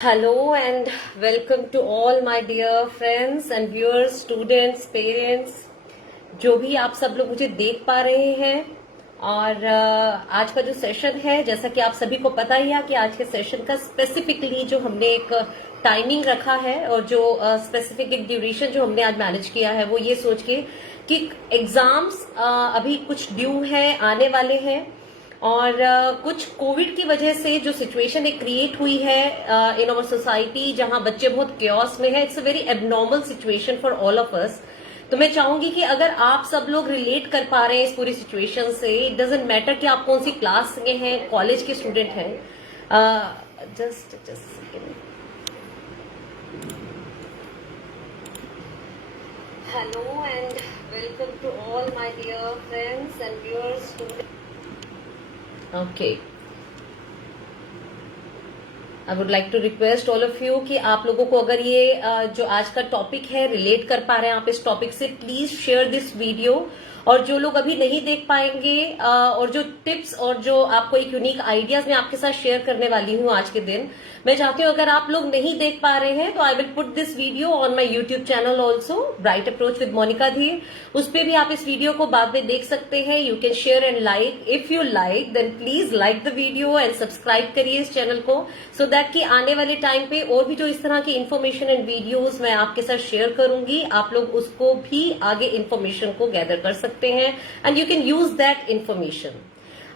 Hello and welcome to all my dear friends and viewers, students, parents, जो भी आप सब लोग मुझे देख पा रहे हैं। और आज का जो सेशन है, जैसा कि आप सभी को पता ही है कि आज के सेशन का स्पेसिफिकली जो हमने एक टाइमिंग रखा है और जो स्पेसिफिक एक ड्यूरेशन जो हमने आज मैनेज किया है वो ये सोच के कि एग्जाम्स अभी कुछ ड्यू है, आने वाले हैं और कुछ कोविड की वजह से जो सिचुएशन एक क्रिएट हुई है इन आवर सोसाइटी, जहां बच्चे बहुत केओस में है। It's a very abnormal situation for all of अस। तो मैं चाहूंगी कि अगर आप सब लोग रिलेट कर पा रहे हैं इस पूरी सिचुएशन से, इट डजेंट मैटर कि आप कौन सी क्लास में हैं, कॉलेज के स्टूडेंट हैं। Just hello and welcome to all my dear friends and viewers, students. Okay, I would like to request all of you कि आप लोगों को अगर ये जो आज का टॉपिक है रिलेट कर पा रहे हैं आप इस टॉपिक से, प्लीज शेयर दिस वीडियो। और जो लोग अभी नहीं देख पाएंगे और जो टिप्स और जो आपको एक यूनिक आइडियाज मैं आपके साथ शेयर करने वाली हूँ आज के दिन, मैं चाहती हूँ अगर आप लोग नहीं देख पा रहे हैं तो I will put this video on my YouTube channel also, Bright Approach with Monika Dhir. उस पर भी आप इस वीडियो को बाद में देख सकते हैं। You can share and like. If you like then please like the video and subscribe करिए इस चैनल को, सो दैट कि आने वाले टाइम पे और भी जो इस तरह की इन्फॉर्मेशन एंड वीडियोज मैं आपके साथ शेयर करूंगी, आप लोग उसको भी आगे इन्फॉर्मेशन को गैदर कर सकते हैं and you can use that information.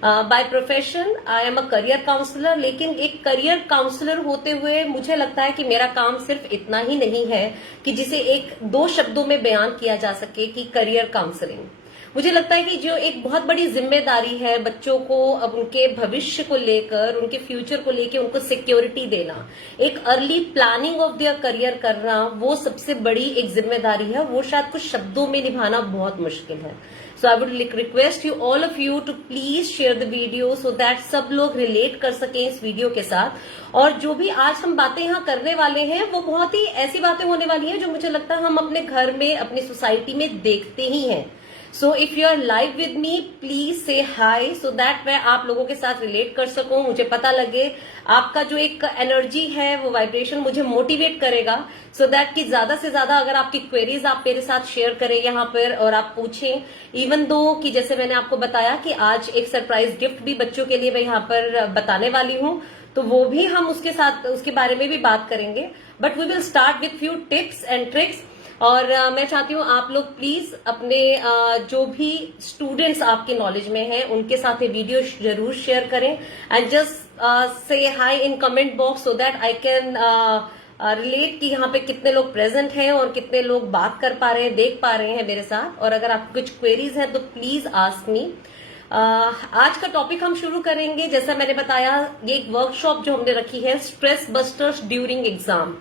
By profession I am a career counsellor, लेकिन एक करियर काउंसलर होते हुए मुझे लगता है कि मेरा काम सिर्फ इतना ही नहीं है कि जिसे एक दो शब्दों में बयान किया जा सके कि करियर काउंसलिंग। मुझे लगता है कि जो एक बहुत बड़ी जिम्मेदारी है बच्चों को, अब उनके भविष्य को लेकर, उनके फ्यूचर को लेकर उनको सिक्योरिटी देना, एक early planning of their career करना, वो सबसे बड़ी एक जिम्मेदारी है। वो शायद कुछ शब्दों में निभाना बहुत मुश्किल है। So I would request you all of you to please share the video so that सब लोग रिलेट कर सके इस वीडियो के साथ। और जो भी आज हम बातें यहाँ करने वाले हैं वो बहुत ही ऐसी बातें होने वाली हैं जो मुझे लगता है हम अपने घर में, अपनी सोसाइटी में देखते ही हैं। So if you are live with me, please say hi so that मैं आप लोगों के साथ रिलेट कर सकूं, मुझे पता लगे। आपका जो एक एनर्जी है वो वाइब्रेशन मुझे मोटिवेट करेगा, सो दैट कि ज्यादा से ज्यादा अगर आपकी क्वेरीज आप मेरे साथ शेयर करें यहाँ पर और आप पूछें। इवन दो कि जैसे मैंने आपको बताया कि आज एक सरप्राइज गिफ्ट भी बच्चों के लिए मैं यहाँ पर बताने वाली हूँ, तो वो भी हम उसके साथ उसके बारे में भी बात करेंगे। But we will start with few tips and tricks. और मैं चाहती हूँ आप लोग प्लीज अपने जो भी स्टूडेंट्स आपके नॉलेज में हैं उनके साथ ये वीडियो जरूर शेयर करें and just say high in comment box so that I can relate कि यहाँ पे कितने लोग प्रेजेंट हैं और कितने लोग बात कर पा रहे हैं, देख पा रहे हैं मेरे साथ। और अगर आपको कुछ क्वेरीज हैं तो प्लीज आस्क मी। आज का टॉपिक हम शुरू करेंगे, जैसा मैंने बताया, ये एक वर्कशॉप जो हमने रखी है, स्ट्रेस बस्टर्स ड्यूरिंग एग्जाम।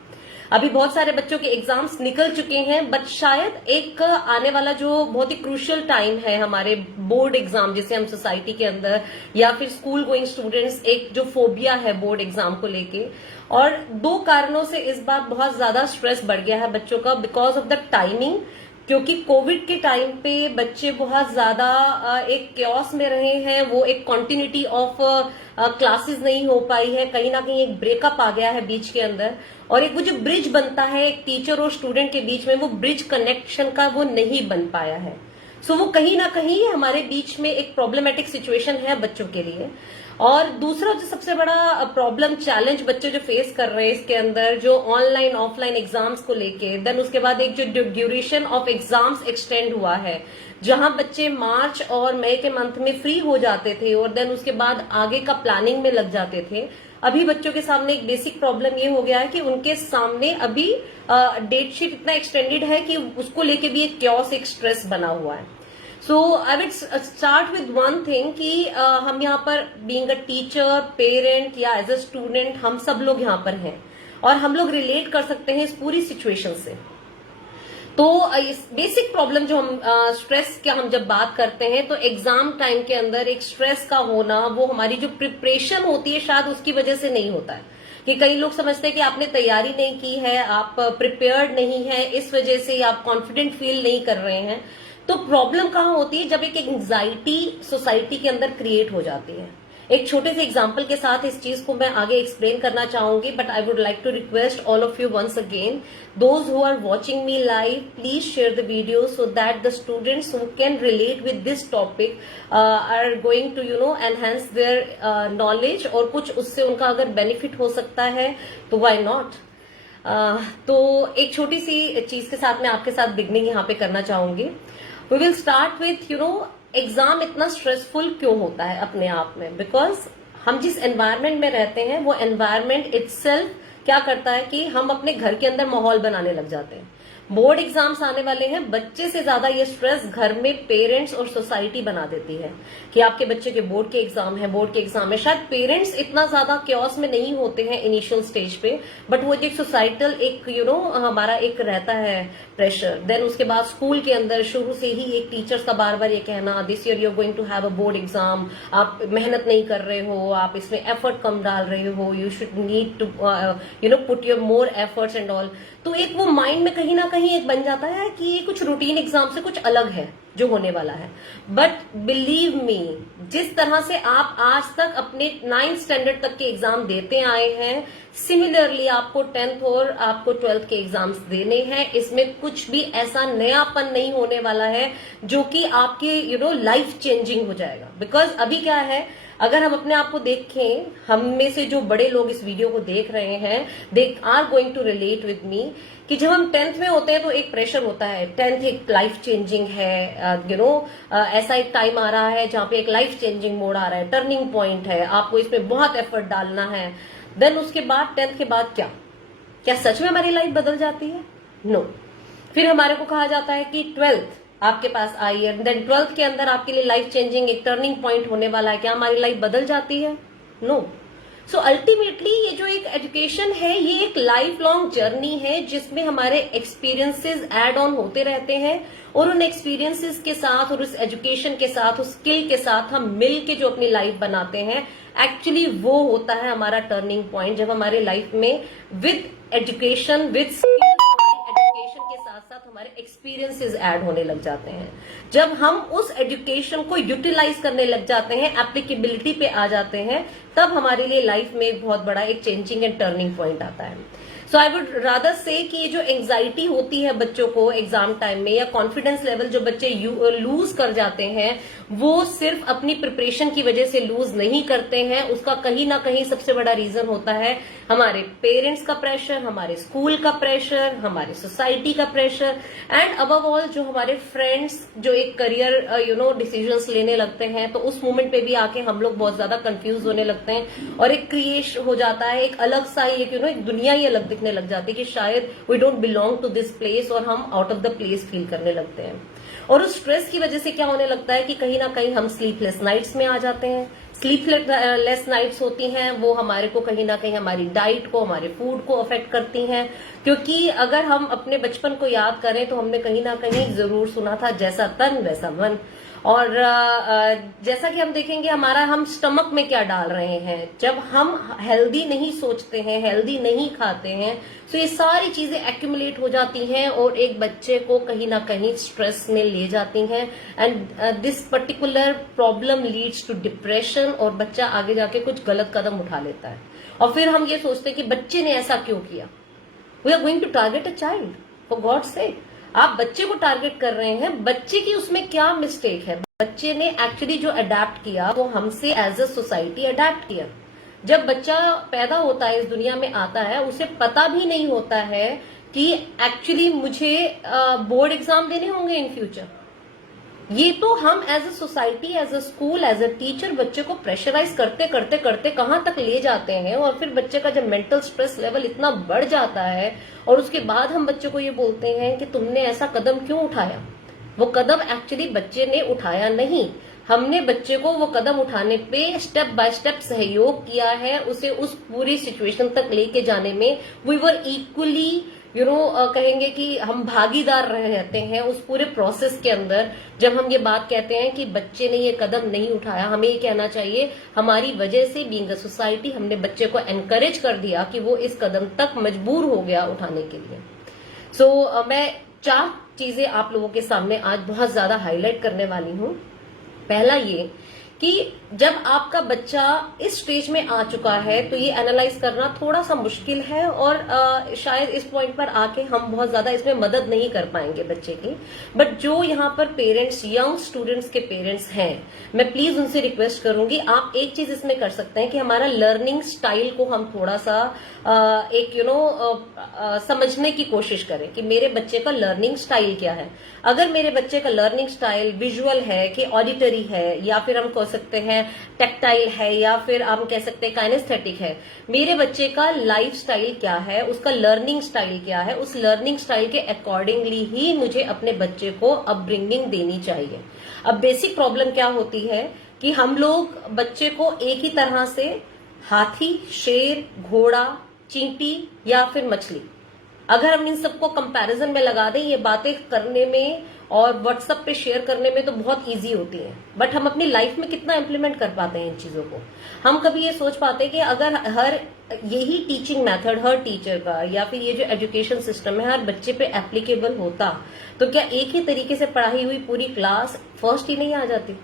अभी बहुत सारे बच्चों के एग्जाम्स निकल चुके हैं, बट शायद एक आने वाला जो बहुत ही क्रूशियल टाइम है हमारे बोर्ड एग्जाम, जिसे हम सोसाइटी के अंदर या फिर स्कूल गोइंग स्टूडेंट्स, एक जो फोबिया है बोर्ड एग्जाम को लेके, और दो कारणों से इस बार बहुत ज्यादा स्ट्रेस बढ़ गया है बच्चों का, बिकॉज ऑफ द टाइमिंग। क्योंकि कोविड के टाइम पे बच्चे बहुत ज्यादा एक क्योस में रहे हैं, वो एक कंटिन्यूटी ऑफ क्लासेस नहीं हो पाई है, कहीं ना कहीं एक ब्रेकअप आ गया है बीच के अंदर, और एक वो जो ब्रिज बनता है एक टीचर और स्टूडेंट के बीच में, वो ब्रिज कनेक्शन का वो नहीं बन पाया है। सो वो कहीं ना कहीं हमारे बीच में एक प्रॉब्लमेटिक सिचुएशन है बच्चों के लिए। और दूसरा जो सबसे बड़ा प्रॉब्लम, चैलेंज बच्चे जो फेस कर रहे हैं इसके अंदर, जो ऑनलाइन ऑफलाइन एग्जाम्स को लेके, देन उसके बाद एक जो ड्यूरेशन ऑफ एग्जाम्स एक्सटेंड हुआ है, जहां बच्चे मार्च और मई के मंथ में फ्री हो जाते थे और देन उसके बाद आगे का प्लानिंग में लग जाते थे। अभी बच्चों के सामने एक बेसिक प्रॉब्लम ये हो गया है कि उनके सामने अभी डेट शीट इतना एक्सटेंडेड है कि उसको लेके भी एक क्योस, एक स्ट्रेस बना हुआ है। So I will start with one thing कि हम यहाँ पर बीइंग अ टीचर, पेरेंट या एज अ स्टूडेंट, हम सब लोग यहाँ पर हैं और हम लोग रिलेट कर सकते हैं इस पूरी सिचुएशन से। तो इस बेसिक प्रॉब्लम जो हम स्ट्रेस का हम जब बात करते हैं, तो एग्जाम टाइम के अंदर एक स्ट्रेस का होना, वो हमारी जो प्रिपरेशन होती है शायद उसकी वजह से नहीं होता है। कि कई लोग समझते हैं कि आपने तैयारी नहीं की है, आप प्रिपेयर्ड नहीं है, इस वजह से आप कॉन्फिडेंट फील नहीं कर रहे हैं। तो प्रॉब्लम कहाँ होती है? जब एक एंजाइटी सोसाइटी के अंदर क्रिएट हो जाती है। एक छोटे से एग्जाम्पल के साथ इस चीज को मैं आगे एक्सप्लेन करना चाहूंगी, but I would like to request all of you once again, those who are watching me live, please share the video so that the students who can relate with this topic are going to enhance their knowledge, और कुछ उससे उनका अगर benefit हो सकता है तो why not. तो एक छोटी सी चीज के साथ मैं आपके साथ बिगनिंग यहाँ पे करना चाहूंगी। We will start with exam इतना स्ट्रेसफुल क्यों होता है अपने आप में, बिकॉज हम जिस एनवायरमेंट में रहते हैं वो एनवायरमेंट इटसेल्फ क्या करता है कि हम अपने घर के अंदर माहौल बनाने लग जाते हैं। बोर्ड एग्जाम्स आने वाले हैं, बच्चे से ज्यादा ये स्ट्रेस घर में पेरेंट्स और सोसाइटी बना देती है कि आपके बच्चे के बोर्ड के एग्जाम है, बोर्ड के एग्जाम में। शायद पेरेंट्स इतना ज्यादा क्योस में नहीं होते हैं इनिशियल स्टेज पे, बट वो एक सोसाइटल एक हमारा एक रहता है प्रेशर। देन उसके बाद स्कूल के अंदर शुरू से ही एक टीचर्स का बार बार ये कहना, this year you are going to have a board exam, आप मेहनत नहीं कर रहे हो, आप इसमें एफर्ट कम डाल रहे हो, you should need to put your more efforts and all. तो एक वो माइंड में कहीं ना कहीं एक बन जाता है कि ये कुछ रूटीन एग्जाम से कुछ अलग है जो होने वाला है। बट बिलीव मी, जिस तरह से आप आज तक अपने 9th स्टैंडर्ड तक के एग्जाम देते आए हैं, सिमिलरली आपको 10th और आपको 12th के एग्जाम्स देने हैं। इसमें कुछ भी ऐसा नयापन नहीं होने वाला है जो कि आपके लाइफ चेंजिंग हो जाएगा। बिकॉज अभी क्या है, अगर हम अपने आप को देखें, हम में से जो बड़े लोग इस वीडियो को देख रहे हैं, they are going to relate with me कि जब हम 10th में होते हैं तो एक प्रेशर होता है, 10th एक लाइफ चेंजिंग है, ऐसा एक टाइम आ रहा है जहां पे एक लाइफ चेंजिंग मोड आ रहा है, टर्निंग पॉइंट है, आपको इसमें बहुत एफर्ट डालना है। देन उसके बाद 10th के बाद क्या सच में हमारी लाइफ बदल जाती है? नो। फिर हमारे को कहा जाता है कि 12th आपके पास आई है, देन 12th के अंदर आपके लिए लाइफ चेंजिंग एक टर्निंग पॉइंट होने वाला है। क्या हमारी लाइफ बदल जाती है? नो। सो अल्टीमेटली ये जो एक एजुकेशन है, ये एक लाइफ लॉन्ग जर्नी है जिसमें हमारे एक्सपीरियंसेस ऐड ऑन होते रहते हैं, और उन एक्सपीरियंसेस के साथ और उस एजुकेशन के साथ, उस स्किल के साथ हम मिल के जो अपनी लाइफ बनाते हैं, एक्चुअली वो होता है हमारा टर्निंग पॉइंट, जब हमारे लाइफ में विद एजुकेशन, विद एजुकेशन के साथ साथ हमारे एक्सपीरियंसेस ऐड होने लग जाते हैं। जब हम उस एजुकेशन को यूटिलाइज करने लग जाते हैं, एप्लीकेबिलिटी पे आ जाते हैं, तब हमारे लिए लाइफ में एक बहुत बड़ा एक चेंजिंग एंड टर्निंग पॉइंट आता है। सो आई वुड रादर से कि ये जो एंग्जाइटी होती है बच्चों को एग्जाम टाइम में, या कॉन्फिडेंस लेवल जो बच्चे लूज कर जाते हैं, वो सिर्फ अपनी प्रिपरेशन की वजह से लूज नहीं करते हैं। उसका कहीं ना कहीं सबसे बड़ा रीजन होता है हमारे पेरेंट्स का प्रेशर, हमारे स्कूल का प्रेशर, हमारी सोसाइटी का प्रेशर, एंड अबव ऑल जो हमारे फ्रेंड्स जो एक करियर डिसीजंस लेने लगते हैं, तो उस मोमेंट पे भी आके हम लोग बहुत ज्यादा कंफ्यूज होने लगते हैं, और एक क्रिएट हो जाता है एक अलग सा एक दुनिया ही अलग दिखने लग जाती है कि शायद we don't belong to this place, और हम out of the place feel करने लगते हैं। और उस स्ट्रेस की वजह से क्या होने लगता है कि कहीं ना कहीं हम स्लीपलेस नाइट्स में आ जाते हैं। स्लीपलेस नाइट्स होती हैं, वो हमारे को कहीं ना कहीं हमारी डाइट को, हमारे फूड को अफेक्ट करती हैं, क्योंकि अगर हम अपने बचपन को याद करें तो हमने कहीं ना कहीं जरूर सुना था, जैसा तन वैसा मन। और जैसा कि हम देखेंगे हम स्टमक में क्या डाल रहे हैं, जब हम हेल्दी नहीं सोचते हैं, हेल्दी नहीं खाते हैं, तो ये सारी चीजें एक्यूमुलेट हो जाती हैं और एक बच्चे को कहीं ना कहीं स्ट्रेस में ले जाती हैं, and this particular problem leads to depression, और बच्चा आगे जाके कुछ गलत कदम उठा लेता है। और फिर हम ये सोचते हैं कि बच्चे ने ऐसा क्यों किया। We are going to target a child, for God sake. आप बच्चे को टारगेट कर रहे हैं, बच्चे की उसमें क्या मिस्टेक है? बच्चे ने एक्चुअली जो अडेप्ट किया वो हमसे एज अ सोसाइटी अडेप्ट किया। जब बच्चा पैदा होता है, इस दुनिया में आता है, उसे पता भी नहीं होता है कि एक्चुअली मुझे बोर्ड एग्जाम देने होंगे इन फ्यूचर। ये तो हम as a society, as a school, as a teacher बच्चे को प्रेशराइज करते करते करते कहां तक ले जाते हैं, और फिर बच्चे का जब मेंटल स्ट्रेस लेवल इतना बढ़ जाता है, और उसके बाद हम बच्चे को ये बोलते हैं कि तुमने ऐसा कदम क्यों उठाया। वो कदम एक्चुअली बच्चे ने उठाया नहीं, हमने बच्चे को वो कदम उठाने पे स्टेप बाय स्टेप सहयोग किया है, उसे उस पूरी सिचुएशन तक लेके जाने में वी वर इक्वली कहेंगे कि हम भागीदार रहते हैं उस पूरे प्रोसेस के अंदर। जब हम ये बात कहते हैं कि बच्चे ने ये कदम नहीं उठाया, हमें ये कहना चाहिए हमारी वजह से बीइंग अ सोसाइटी हमने बच्चे को एनकरेज कर दिया कि वो इस कदम तक मजबूर हो गया उठाने के लिए। सो मैं 4 चीजें आप लोगों के सामने आज बहुत ज्यादा हाईलाइट करने वाली हूं। पहला ये कि जब आपका बच्चा इस स्टेज में आ चुका है तो ये एनालाइज करना थोड़ा सा मुश्किल है, और शायद इस पॉइंट पर आके हम बहुत ज्यादा इसमें मदद नहीं कर पाएंगे बच्चे की। बट जो यहाँ पर पेरेंट्स, यंग स्टूडेंट्स के पेरेंट्स हैं, मैं प्लीज उनसे रिक्वेस्ट करूंगी, आप एक चीज इसमें कर सकते हैं कि हमारा लर्निंग स्टाइल को हम थोड़ा सा एक समझने की कोशिश करें कि मेरे बच्चे का लर्निंग स्टाइल क्या है। अगर मेरे बच्चे का लर्निंग स्टाइल विजुअल है कि ऑडिटरी है, या फिर हम कह सकते हैं टेक्टाइल है, या फिर हम कह सकते हैं काइनेस्थेटिक है, मेरे बच्चे का लाइफ स्टाइल क्या है, उसका लर्निंग स्टाइल क्या है, उस लर्निंग स्टाइल के अकॉर्डिंगली ही मुझे अपने बच्चे को अपब्रिंगिंग देनी चाहिए। अब बेसिक प्रॉब्लम क्या होती है कि हम लोग बच्चे को एक ही तरह से हाथी, शेर, घोड़ा, चींटी या फिर मछली, अगर हम इन सबको कंपैरिजन में लगा दें, ये बातें करने में और व्हाट्सएप पे शेयर करने में तो बहुत इजी होती है, बट हम अपनी लाइफ में कितना इम्प्लीमेंट कर पाते हैं इन चीजों को। हम कभी ये सोच पाते हैं कि अगर हर यही टीचिंग मेथड हर टीचर का या फिर ये जो एजुकेशन सिस्टम है हर बच्चे पे एप्लीकेबल होता, तो क्या एक ही तरीके से पढ़ाई हुई पूरी क्लास फर्स्ट ही नहीं आ जाती?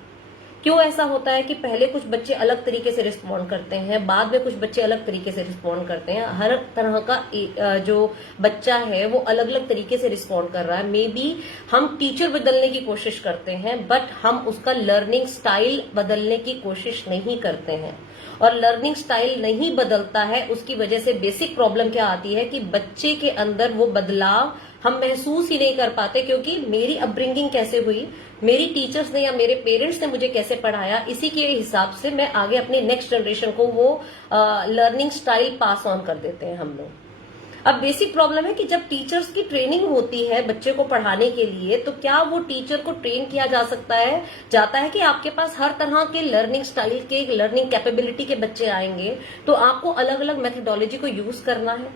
क्यों ऐसा होता है कि पहले कुछ बच्चे अलग तरीके से रिस्पॉन्ड करते हैं, बाद में कुछ बच्चे अलग तरीके से रिस्पॉन्ड करते हैं? हर तरह का जो बच्चा है वो अलग अलग तरीके से रिस्पॉन्ड कर रहा है। मे बी हम टीचर बदलने की कोशिश करते हैं, बट हम उसका लर्निंग स्टाइल बदलने की कोशिश नहीं करते हैं। और लर्निंग स्टाइल नहीं बदलता है, उसकी वजह से बेसिक प्रॉब्लम क्या आती है कि बच्चे के अंदर वो बदलाव हम महसूस ही नहीं कर पाते, क्योंकि मेरी अपब्रिंगिंग कैसे हुई, मेरी टीचर्स ने या मेरे पेरेंट्स ने मुझे कैसे पढ़ाया, इसी के हिसाब से मैं आगे अपनी नेक्स्ट जनरेशन को वो लर्निंग स्टाइल पास ऑन कर देते हैं हम लोग। अब बेसिक प्रॉब्लम है कि जब टीचर्स की ट्रेनिंग होती है बच्चे को पढ़ाने के लिए, तो क्या वो टीचर को ट्रेन किया जाता है कि आपके पास हर तरह के लर्निंग स्टाइल के, लर्निंग कैपेबिलिटी के बच्चे आएंगे तो आपको अलग अलग मेथोडोलॉजी को यूज करना है?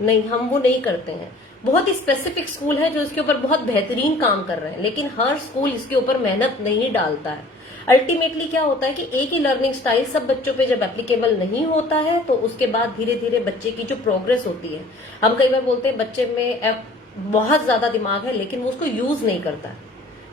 नहीं, हम वो नहीं करते हैं। बहुत ही स्पेसिफिक स्कूल है जो इसके ऊपर बहुत बेहतरीन काम कर रहे हैं, लेकिन हर स्कूल इसके ऊपर मेहनत नहीं डालता है। अल्टीमेटली क्या होता है कि एक ही लर्निंग स्टाइल सब बच्चों पे जब एप्लीकेबल नहीं होता है, तो उसके बाद धीरे धीरे बच्चे की जो प्रोग्रेस होती है, हम कई बार बोलते हैं बच्चे में बहुत ज्यादा दिमाग है लेकिन वो उसको यूज नहीं करता है।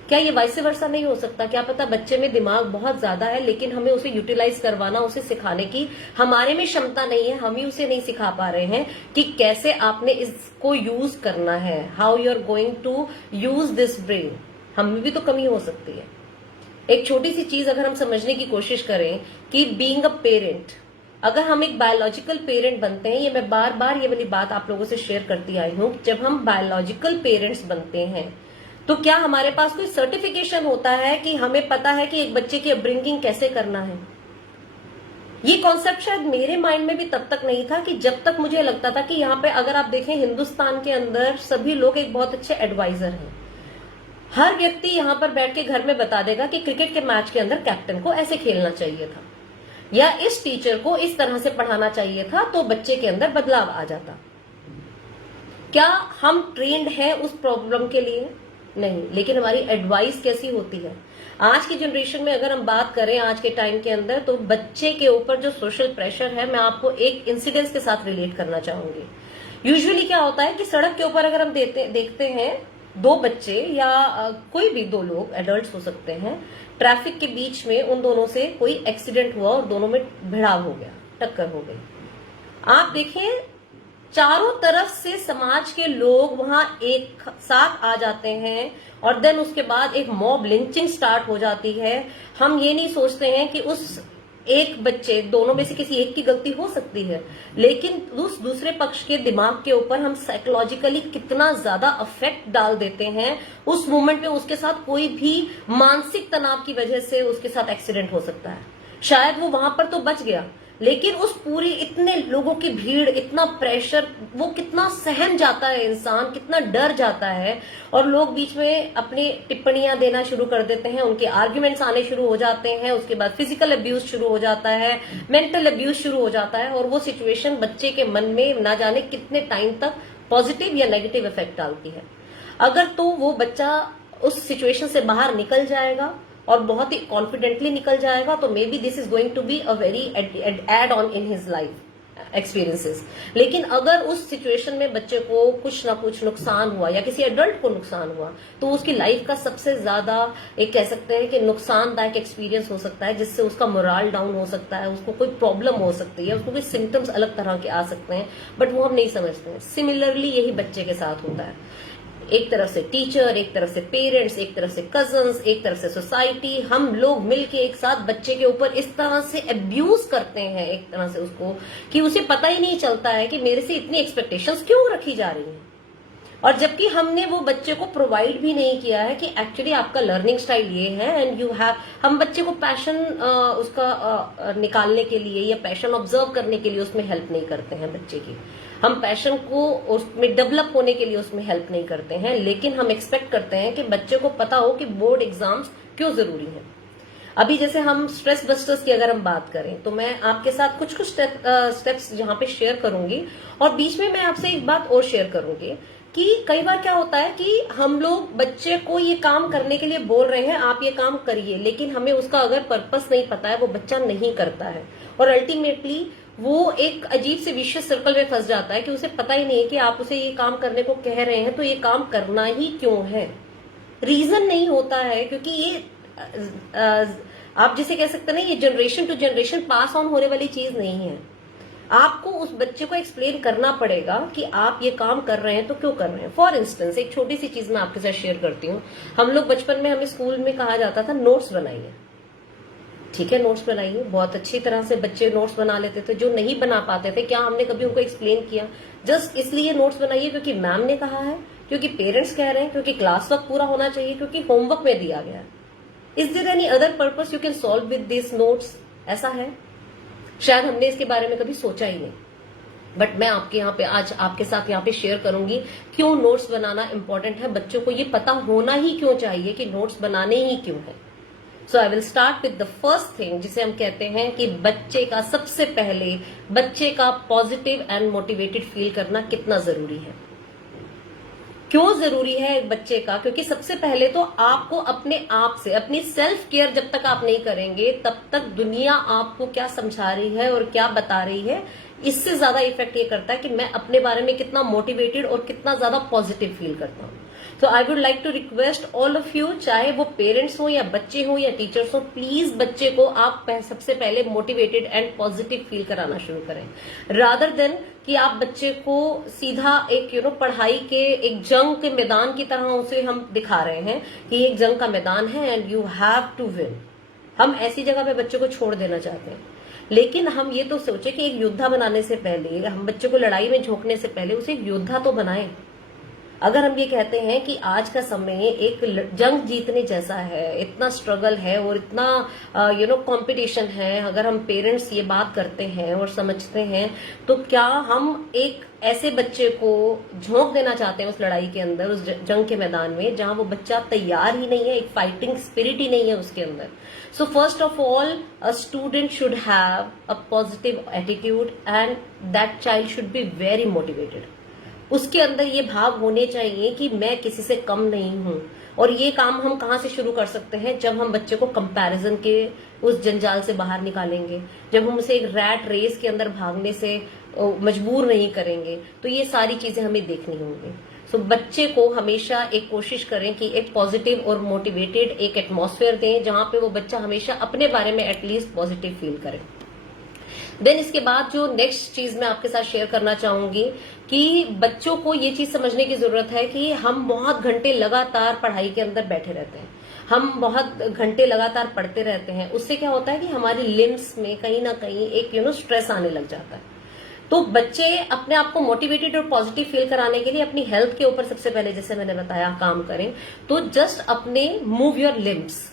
क्या ये वाइस वर्सा नहीं हो सकता? क्या पता बच्चे में दिमाग बहुत ज्यादा है लेकिन हमें उसे यूटिलाइज करवाना, उसे सिखाने की हमारे में क्षमता नहीं है, हम ही उसे नहीं सिखा पा रहे हैं कि कैसे आपने इसको यूज करना है, how you are going to use this brain. हम में भी तो कमी हो सकती है। एक छोटी सी चीज अगर हम समझने की कोशिश करें कि बीइंग अ पेरेंट, अगर हम एक बायोलॉजिकल पेरेंट बनते हैं, ये मैं बार बार ये वाली बात आप लोगों से शेयर करती आई हूं, जब हम बायोलॉजिकल पेरेंट्स बनते हैं तो क्या हमारे पास कोई सर्टिफिकेशन होता है कि हमें पता है कि एक बच्चे की अपब्रिंगिंग कैसे करना है? ये कॉन्सेप्ट शायद मेरे माइंड में भी तब तक नहीं था कि जब तक मुझे लगता था कि यहाँ पे अगर आप देखें हिंदुस्तान के अंदर सभी लोग एक बहुत अच्छे एडवाइजर हैं। हर व्यक्ति यहाँ पर बैठ के घर में बता देगा कि क्रिकेट के मैच के अंदर कैप्टन को ऐसे खेलना चाहिए था, या इस टीचर को इस तरह से पढ़ाना चाहिए था, तो बच्चे के अंदर बदलाव आ जाता। क्या हम ट्रेंड हैं उस प्रॉब्लम के लिए? नहीं। लेकिन हमारी एडवाइस कैसी होती है? आज की जनरेशन में अगर हम बात करें आज के टाइम के अंदर, तो बच्चे के ऊपर जो सोशल प्रेशर है, मैं आपको एक इंसिडेंस के साथ रिलेट करना चाहूंगी। यूजुअली क्या होता है कि सड़क के ऊपर अगर हम देखते हैं दो बच्चे या कोई भी दो लोग, एडल्ट्स हो सकते हैं, ट्रैफिक के बीच में उन दोनों से कोई एक्सीडेंट हुआ और दोनों में भिड़ाव हो गया, टक्कर हो गई। आप देखें चारों तरफ से समाज के लोग वहां एक साथ आ जाते हैं और देन उसके बाद एक मॉब लिंचिंग स्टार्ट हो जाती है। हम ये नहीं सोचते हैं कि उस एक बच्चे, दोनों में से किसी एक की गलती हो सकती है, लेकिन उस दूसरे पक्ष के दिमाग के ऊपर हम साइकोलॉजिकली कितना ज्यादा अफेक्ट डाल देते हैं। उस मोमेंट में उसके साथ कोई भी मानसिक तनाव की वजह से उसके साथ एक्सीडेंट हो सकता है। शायद वो वहां पर तो बच गया, लेकिन उस पूरी इतने लोगों की भीड़, इतना प्रेशर, वो कितना सहम जाता है इंसान, कितना डर जाता है, और लोग बीच में अपनी टिप्पणियां देना शुरू कर देते हैं, उनके आर्ग्यूमेंट्स आने शुरू हो जाते हैं, उसके बाद फिजिकल अब्यूज शुरू हो जाता है, मेंटल अब्यूज शुरू हो जाता है, और वो सिचुएशन बच्चे के मन में ना जाने कितने टाइम तक पॉजिटिव या नेगेटिव इफेक्ट डालती है। अगर तो वो बच्चा उस सिचुएशन से बाहर निकल जाएगा और बहुत ही कॉन्फिडेंटली निकल जाएगा, तो maybe this is going to be a very add on in his life. Experiences. लेकिन अगर उस सिचुएशन में बच्चे को कुछ ना कुछ नुकसान हुआ या किसी एडल्ट को नुकसान हुआ, तो उसकी लाइफ का सबसे ज्यादा एक कह सकते हैं कि नुकसानदायक एक्सपीरियंस हो सकता है, जिससे उसका मोरल डाउन हो सकता है, उसको कोई प्रॉब्लम हो सकती है, उसको कोई सिम्टम्स अलग तरह के आ सकते हैं, बट वो हम नहीं समझते हैं। सिमिलरली यही बच्चे के साथ होता है। एक तरफ से टीचर, एक तरफ से पेरेंट्स, एक तरफ से कजन्स, एक तरफ से सोसाइटी, हम लोग मिलके एक साथ बच्चे के ऊपर इस तरह से अब्यूज करते हैं एक तरह से उसको, कि उसे पता ही नहीं चलता है कि मेरे से इतनी एक्सपेक्टेशंस क्यों रखी जा रही हैं। और जबकि हमने वो बच्चे को प्रोवाइड भी नहीं किया है कि एक्चुअली आपका लर्निंग स्टाइल ये है एंड यू हैव, हम बच्चे को पैशन उसका निकालने के लिए या पैशन ऑब्जर्व करने के लिए उसमें हेल्प नहीं करते हैं बच्चे की। हम पैशन को उसमें डेवलप होने के लिए उसमें हेल्प नहीं करते हैं, लेकिन हम एक्सपेक्ट करते हैं कि बच्चे को पता हो कि बोर्ड एग्जाम्स क्यों जरूरी है। अभी जैसे हम स्ट्रेस बस्टर्स की अगर हम बात करें, तो मैं आपके साथ कुछ कुछ स्टेप्स यहाँ पे शेयर करूंगी, और बीच में मैं आपसे एक बात और शेयर करूंगी कि कई बार क्या होता है कि हम लोग बच्चे को ये काम करने के लिए बोल रहे हैं, आप ये काम करिए, लेकिन हमें उसका अगर पर्पस नहीं पता है, वो बच्चा नहीं करता है, और अल्टीमेटली वो एक अजीब से विशियस सर्कल में फंस जाता है कि उसे पता ही नहीं है कि आप उसे ये काम करने को कह रहे हैं तो ये काम करना ही क्यों है। रीजन नहीं होता है, क्योंकि ये आप जिसे कह सकते हैं ना, ये generation to generation pass on होने वाली चीज नहीं है। आपको उस बच्चे को एक्सप्लेन करना पड़ेगा कि आप ये काम कर रहे हैं तो क्यों कर रहे हैं। फॉर इंस्टेंस एक छोटी सी चीज मैं आपके साथ शेयर करती हूँ। हम लोग बचपन में, हमें स्कूल में कहा जाता था नोट्स बनाइए, ठीक है नोट्स बनाइए, बहुत अच्छी तरह से बच्चे नोट्स बना लेते थे। जो नहीं बना पाते थे, क्या हमने कभी उनको एक्सप्लेन किया जस्ट इसलिए नोट्स बनाइए क्योंकि मैम ने कहा है, क्योंकि पेरेंट्स कह रहे हैं, क्योंकि क्लास वर्क पूरा होना चाहिए, क्योंकि होमवर्क में दिया गया है। Is there any other purpose you can solve with this notes? ऐसा है? शायद हमने इसके बारे में कभी सोचा ही नहीं, बट मैं आपके यहाँ पे आज आपके साथ यहाँ पे शेयर करूंगी क्यों नोट्स बनाना इंपॉर्टेंट है। बच्चों को ये पता होना ही क्यों चाहिए कि नोट्स बनाने ही क्यों है। So I will start with the first thing, जिसे हम कहते हैं कि बच्चे का सबसे पहले बच्चे का पॉजिटिव एंड मोटिवेटेड फील करना कितना जरूरी है। क्यों जरूरी है एक बच्चे का? क्योंकि सबसे पहले तो आपको अपने आप से, अपनी सेल्फ केयर जब तक आप नहीं करेंगे, तब तक दुनिया आपको क्या समझा रही है और क्या बता रही है, इससे ज्यादा इफेक्ट ये करता है कि मैं अपने बारे में कितना मोटिवेटेड और कितना ज्यादा पॉजिटिव फील करता हूँ। तो I would like to request all of you, चाहे वो पेरेंट्स हो या बच्चे हो या टीचर्स हो, प्लीज बच्चे को आप सबसे पहले मोटिवेटेड एंड पॉजिटिव फील कराना शुरू करें, रादर देन कि आप बच्चे को सीधा एक पढ़ाई के एक जंग के मैदान की तरह उसे हम दिखा रहे हैं कि एक जंग का मैदान है and you have to win. हम ऐसी जगह पे बच्चे को छोड़ देना चाहते हैं, लेकिन हम ये तो सोचे कि एक योद्धा बनाने से पहले, हम बच्चे को लड़ाई में झोंकने से पहले उसे एक योद्धा तो बनाएं। अगर हम ये कहते हैं कि आज का समय एक जंग जीतने जैसा है, इतना स्ट्रगल है और इतना कंपटीशन है, अगर हम पेरेंट्स ये बात करते हैं और समझते हैं, तो क्या हम एक ऐसे बच्चे को झोंक देना चाहते हैं उस लड़ाई के अंदर, उस जंग के मैदान में, जहां वो बच्चा तैयार ही नहीं है, एक फाइटिंग स्पिरिट ही नहीं है उसके अंदर। सो first of all, a student should have a positive attitude and that child should be very motivated. उसके अंदर ये भाव होने चाहिए कि मैं किसी से कम नहीं हूं। और ये काम हम कहां से शुरू कर सकते हैं? जब हम बच्चे को कंपैरिजन के उस जंजाल से बाहर निकालेंगे, जब हम उसे एक रैट रेस के अंदर भागने से मजबूर नहीं करेंगे, तो ये सारी चीजें हमें देखनी होंगी। सो बच्चे को हमेशा एक कोशिश करें कि एक पॉजिटिव और मोटिवेटेड एक एटमॉस्फेयर दें, जहां पे वो बच्चा हमेशा अपने बारे में एटलीस्ट पॉजिटिव फील करे। देन इसके बाद जो नेक्स्ट चीज मैं आपके साथ शेयर करना चाहूंगी कि बच्चों को ये चीज समझने की जरूरत है कि हम बहुत घंटे लगातार पढ़ाई के अंदर बैठे रहते हैं, हम बहुत घंटे लगातार पढ़ते रहते हैं। उससे क्या होता है कि हमारी लिम्स में कहीं ना कहीं एक स्ट्रेस आने लग जाता है। तो बच्चे अपने आप को मोटिवेटेड और पॉजिटिव फील कराने के लिए अपनी हेल्थ के ऊपर सबसे पहले, जैसे मैंने बताया, काम करें। तो जस्ट अपने मूव योर लिम्स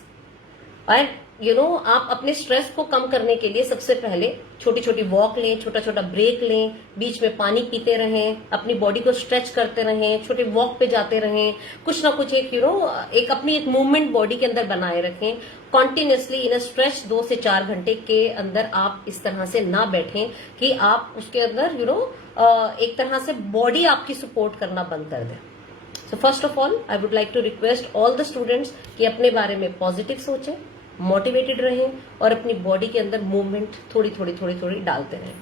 एंड आप अपने स्ट्रेस को कम करने के लिए सबसे पहले छोटी छोटी वॉक लें, छोटा छोटा ब्रेक लें, बीच में पानी पीते रहें, अपनी बॉडी को स्ट्रेच करते रहें, छोटे वॉक पे जाते रहें, कुछ ना कुछ एक अपनी एक मूवमेंट बॉडी के अंदर बनाए रखें कॉन्टिन्यूसली इन अ स्ट्रेच। 2 से 4 घंटे के अंदर आप इस तरह से ना बैठें कि आप उसके अंदर एक तरह से बॉडी आपकी सपोर्ट करना बंद कर दें। So first of all I would like to request all the students कि अपने बारे में पॉजिटिव सोचें, मोटिवेटेड रहें और अपनी बॉडी के अंदर मूवमेंट थोड़ी थोड़ी डालते रहें।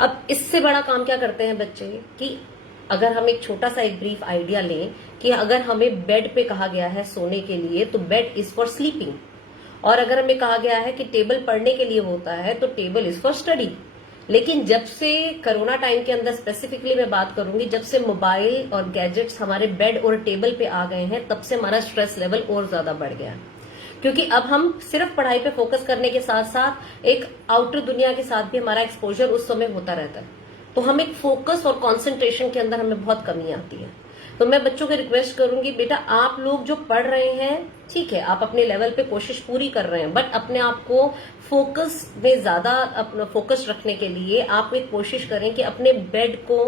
अब इससे बड़ा काम क्या करते हैं बच्चे कि अगर हम एक छोटा सा एक ब्रीफ आइडिया लें कि अगर हमें बेड पे कहा गया है सोने के लिए तो बेड इज फॉर स्लीपिंग, और अगर हमें कहा गया है कि टेबल पढ़ने के लिए होता है तो टेबल इज फॉर स्टडी। लेकिन जब से कोरोना टाइम के अंदर स्पेसिफिकली मैं बात करूंगी, जब से मोबाइल और गैजेट्स हमारे बेड और टेबल पे आ गए हैं, तब से हमारा स्ट्रेस लेवल और ज्यादा बढ़ गया, क्योंकि अब हम सिर्फ पढ़ाई पे फोकस करने के साथ साथ एक आउटर दुनिया के साथ भी हमारा एक्सपोजर उस समय होता रहता है, तो हम एक फोकस और कंसंट्रेशन के अंदर हमें बहुत कमी आती है। तो मैं बच्चों को रिक्वेस्ट करूंगी, बेटा आप लोग जो पढ़ रहे हैं ठीक है, आप अपने लेवल पे कोशिश पूरी कर रहे हैं, बट अपने आप को फोकस में ज्यादा अपना फोकस रखने के लिए आप एक कोशिश करें कि अपने बेड को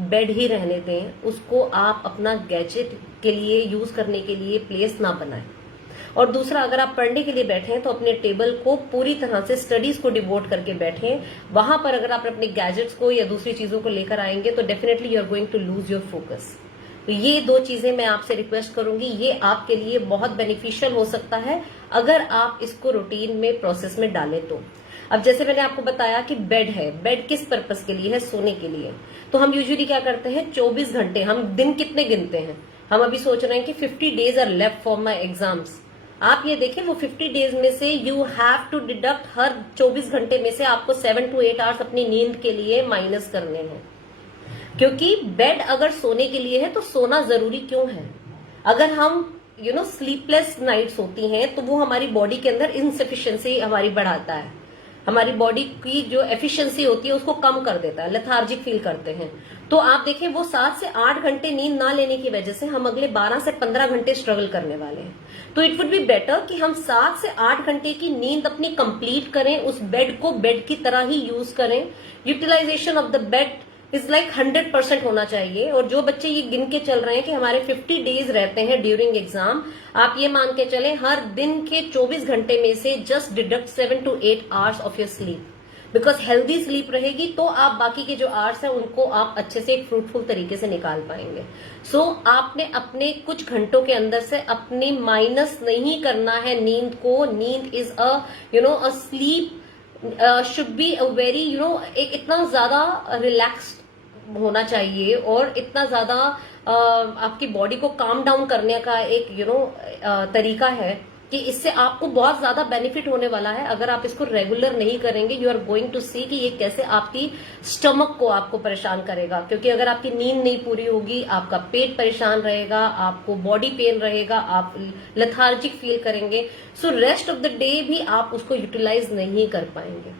बेड ही रहने दें, उसको आप अपना गैजेट के लिए यूज करने के लिए प्लेस ना बनाएं। और दूसरा, अगर आप पढ़ने के लिए बैठे हैं तो अपने टेबल को पूरी तरह से स्टडीज को डिवोट करके बैठें। वहां पर अगर आप अपने गैजेट्स को या दूसरी चीजों को लेकर आएंगे तो definitely you are going to lose your focus. तो ये दो चीजें मैं आपसे रिक्वेस्ट करूंगी, ये आपके लिए बहुत बेनिफिशियल हो सकता है अगर आप इसको रूटीन में प्रोसेस में डालें तो। अब जैसे मैंने आपको बताया कि बेड है, बेड किस पर्पस के लिए है? सोने के लिए। तो हम यूजुअली क्या करते हैं, 24 घंटे, हम दिन कितने गिनते हैं? हम अभी सोच रहे हैं कि 50 days are left for my exams. आप ये देखें, वो 50 डेज में से यू हैव टू डिडक्ट हर 24 घंटे में से आपको 7 to 8 आवर्स अपनी नींद के लिए माइनस करने हैं, क्योंकि बेड अगर सोने के लिए है तो सोना जरूरी क्यों है? अगर हम स्लीपलेस नाइट्स होती हैं तो वो हमारी बॉडी के अंदर इनसफिशिएंसी हमारी बढ़ाता है, हमारी बॉडी की जो एफिशिएंसी होती है उसको कम कर देता है, लेथार्जिक फील करते हैं। तो आप देखें, वो 7 से 8 घंटे नींद ना लेने की वजह से हम अगले 12 से 15 घंटे स्ट्रगल करने वाले हैं। तो इट वुड बी बेटर कि हम 7 से 8 घंटे की नींद अपनी कंप्लीट करें, उस बेड को बेड की तरह ही यूज करें। Utilisation of the bed is like 100% होना चाहिए। और जो बच्चे ये गिन के चल रहे हैं कि हमारे 50 डेज रहते हैं ड्यूरिंग एग्जाम, आप ये मान के चलें हर दिन के 24 घंटे में से just deduct 7 to 8 hours of your sleep, because healthy sleep रहेगी तो आप बाकी के जो आवर्स हैं उनको आप अच्छे से एक फ्रूटफुल तरीके से निकाल पाएंगे। सो आपने अपने कुछ घंटों के अंदर से अपनी माइनस नहीं करना है नींद को। नींद is a slip should be a very एक इतना ज्यादा रिलैक्स्ड होना चाहिए और इतना ज्यादा आपकी बॉडी को काम डाउन करने का एक तरीका है कि इससे आपको बहुत ज्यादा बेनिफिट होने वाला है। अगर आप इसको रेगुलर नहीं करेंगे, यू आर गोइंग टू सी कि ये कैसे आपकी स्टमक को आपको परेशान करेगा, क्योंकि अगर आपकी नींद नहीं पूरी होगी, आपका पेट परेशान रहेगा, आपको बॉडी पेन रहेगा, आप लेथार्जिक फील करेंगे। So rest of the day भी आप उसको यूटिलाइज नहीं कर पाएंगे।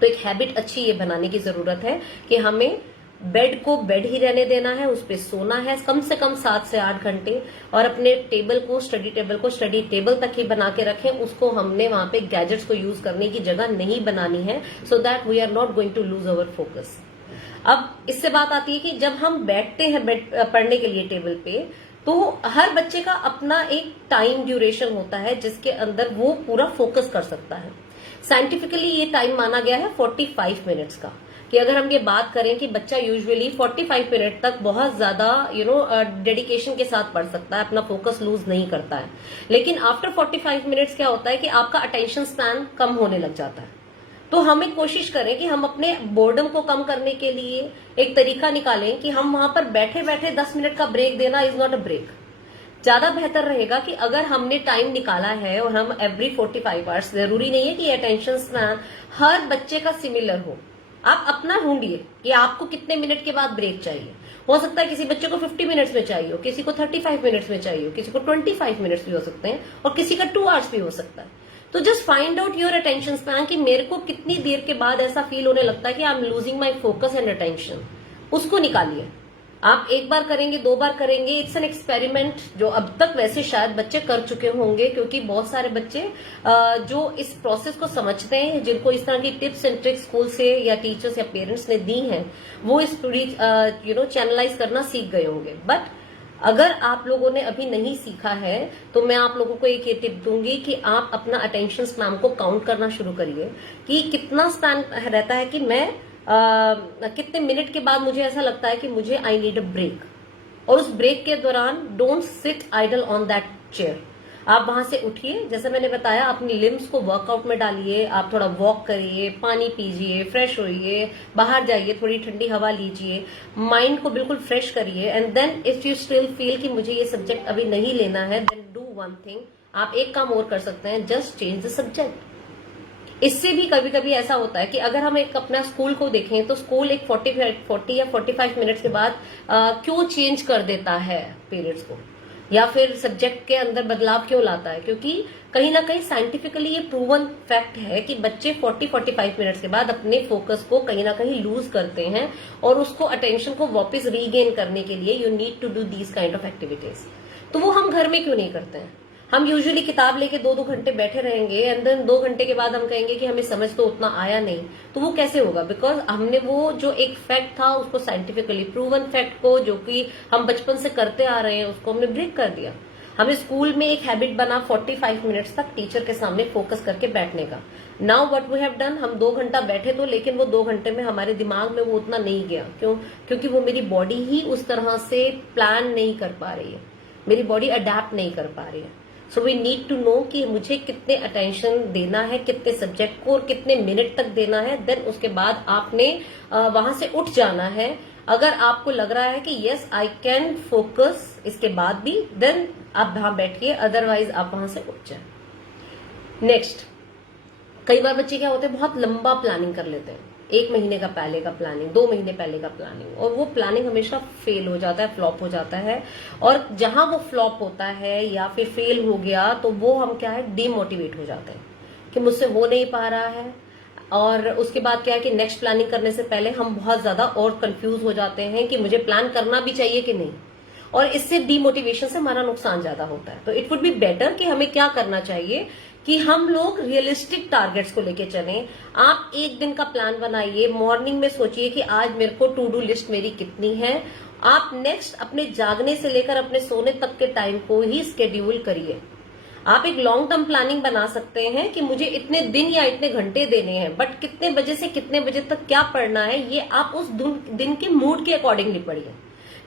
तो एक हैबिट अच्छी ये बनाने की जरूरत है कि हमें बेड को बेड ही रहने देना है, उस पे सोना है कम से कम 7 से 8 घंटे, और अपने टेबल को स्टडी टेबल तक ही बना के रखें। उसको हमने वहां पे गैजेट्स को यूज करने की जगह नहीं बनानी है, so that we are not going to lose our focus. अब इससे बात आती है कि जब हम बैठते हैं पढ़ने के लिए टेबल पे, तो हर बच्चे का अपना एक टाइम ड्यूरेशन होता है जिसके अंदर वो पूरा फोकस कर सकता है। साइंटिफिकली ये टाइम माना गया है 45 मिनट्स का, कि अगर हम ये बात करें कि बच्चा यूजुअली 45 मिनट तक बहुत ज्यादा डेडिकेशन के साथ पढ़ सकता है, अपना फोकस लूज नहीं करता है। लेकिन आफ्टर 45 मिनट्स क्या होता है कि आपका अटेंशन स्पैन कम होने लग जाता है। तो हम एक कोशिश करें कि हम अपने बोर्डम को कम करने के लिए एक तरीका निकालें कि हम वहां पर बैठे बैठे 10 मिनट का ब्रेक देना इज नॉट अ ब्रेक। ज्यादा बेहतर रहेगा कि अगर हमने टाइम निकाला है और हम एवरी 45 आवर्स, जरूरी नहीं है कि अटेंशन स्पैन हर बच्चे का सिमिलर हो, आप अपना ढूंढिए कि आपको कितने मिनट के बाद ब्रेक चाहिए। हो सकता है किसी बच्चे को 50 मिनट्स में चाहिए हो, किसी को 35 मिनट्स में चाहिए हो, किसी को 25 मिनट्स भी हो सकते हैं, और किसी का 2 आवर्स भी हो सकता है। तो just find out your attention span कि मेरे को कितनी देर के बाद ऐसा फील होने लगता है कि I am losing my focus and attention, उसको निकालिए। आप एक बार करेंगे, 2 बार करेंगे, इट्स एन एक्सपेरिमेंट जो अब तक वैसे शायद बच्चे कर चुके होंगे, क्योंकि बहुत सारे बच्चे जो इस प्रोसेस को समझते हैं, जिनको इस तरह की टिप्स एंड ट्रिक्स स्कूल से या टीचर्स या पेरेंट्स ने दी हैं, वो इस पूरी चैनलाइज करना सीख गए होंगे। बट अगर आप लोगों ने अभी नहीं सीखा है तो मैं आप लोगों को एक ये टिप दूंगी कि आप अपना अटेंशन स्पैन को काउंट करना शुरू करिए कि कितना स्पैन रहता है कि मैं कितने मिनट के बाद मुझे ऐसा लगता है कि मुझे आई नीड अ ब्रेक। और उस ब्रेक के दौरान don't sit idle on that chair. आप वहां से उठिए, जैसे मैंने बताया अपनी लिम्स को वर्कआउट में डालिए, आप थोड़ा वॉक करिए, पानी पीजिए, फ्रेश होइए, बाहर जाइए, थोड़ी ठंडी हवा लीजिए, माइंड को बिल्कुल फ्रेश करिए। And then if you still feel कि मुझे ये सब्जेक्ट अभी नहीं लेना है, देन डू वन थिंग, आप एक काम और कर सकते हैं, जस्ट चेंज द सब्जेक्ट। इससे भी कभी कभी ऐसा होता है कि अगर हम एक अपना स्कूल को देखें तो स्कूल एक 40 या 45 मिनट्स के बाद क्यों चेंज कर देता है पीरियड्स को, या फिर सब्जेक्ट के अंदर बदलाव क्यों लाता है, क्योंकि कहीं ना कहीं साइंटिफिकली ये प्रूवन फैक्ट है कि बच्चे 40-45 मिनट्स के बाद अपने फोकस को कहीं ना कहीं लूज करते हैं, और उसको अटेंशन को वापस रीगेन करने के लिए you need to do these kind of activities. तो वो हम घर में क्यों नहीं करते हैं? हम यूजुअली किताब लेके 2-2 घंटे बैठे रहेंगे, एंड देन 2 घंटे के बाद हम कहेंगे कि हमें समझ तो उतना आया नहीं। तो वो कैसे होगा? बिकॉज हमने वो जो एक फैक्ट था उसको, साइंटिफिकली प्रूवन फैक्ट को, जो कि हम बचपन से करते आ रहे हैं, उसको हमने ब्रेक कर दिया। हमें स्कूल में एक हैबिट बना 45 मिनट्स तक टीचर के सामने फोकस करके बैठने का। Now what we have done, हम 2 घंटा बैठे तो, लेकिन वो 2 घंटे में हमारे दिमाग में वो उतना नहीं गया। क्यों? क्योंकि वो मेरी बॉडी ही उस तरह से प्लान नहीं कर पा रही है, मेरी बॉडी अडेप्ट नहीं कर पा रही है। So we need to know कि मुझे कितने अटेंशन देना है, कितने सब्जेक्ट को, और कितने मिनट तक देना है। देन उसके बाद आपने वहां से उठ जाना है। अगर आपको लग रहा है कि यस आई कैन फोकस इसके बाद भी, देन आप वहां बैठिए, अदरवाइज आप वहां से उठ जाए। नेक्स्ट, कई बार बच्चे क्या होते हैं, बहुत लंबा प्लानिंग कर लेते हैं, 1 महीने का पहले का प्लानिंग, 2 महीने पहले का प्लानिंग, और वो प्लानिंग हमेशा फेल हो जाता है, फ्लॉप हो जाता है। और जहां वो फ्लॉप होता है या फिर फेल हो गया, तो वो हम क्या है, डीमोटिवेट हो जाते हैं कि मुझसे हो नहीं पा रहा है। और उसके बाद क्या है कि नेक्स्ट प्लानिंग करने से पहले हम बहुत ज्यादा और कंफ्यूज हो जाते हैं कि मुझे प्लान करना भी चाहिए कि नहीं, और इससे डीमोटिवेशन से हमारा नुकसान ज्यादा होता है। तो इट वुड बी बेटर कि हमें क्या करना चाहिए कि हम लोग रियलिस्टिक टारगेट्स को लेके चलें। आप एक दिन का प्लान बनाइए, मॉर्निंग में सोचिए कि आज मेरे को टू डू लिस्ट मेरी कितनी है। आप नेक्स्ट अपने जागने से लेकर अपने सोने तक के टाइम को ही स्केड्यूल करिए। आप एक लॉन्ग टर्म प्लानिंग बना सकते हैं कि मुझे इतने दिन या इतने घंटे देने हैं, बट कितने बजे से कितने बजे तक क्या पढ़ना है, ये आप उस दिन के मूड के अकॉर्डिंगली पढ़िए।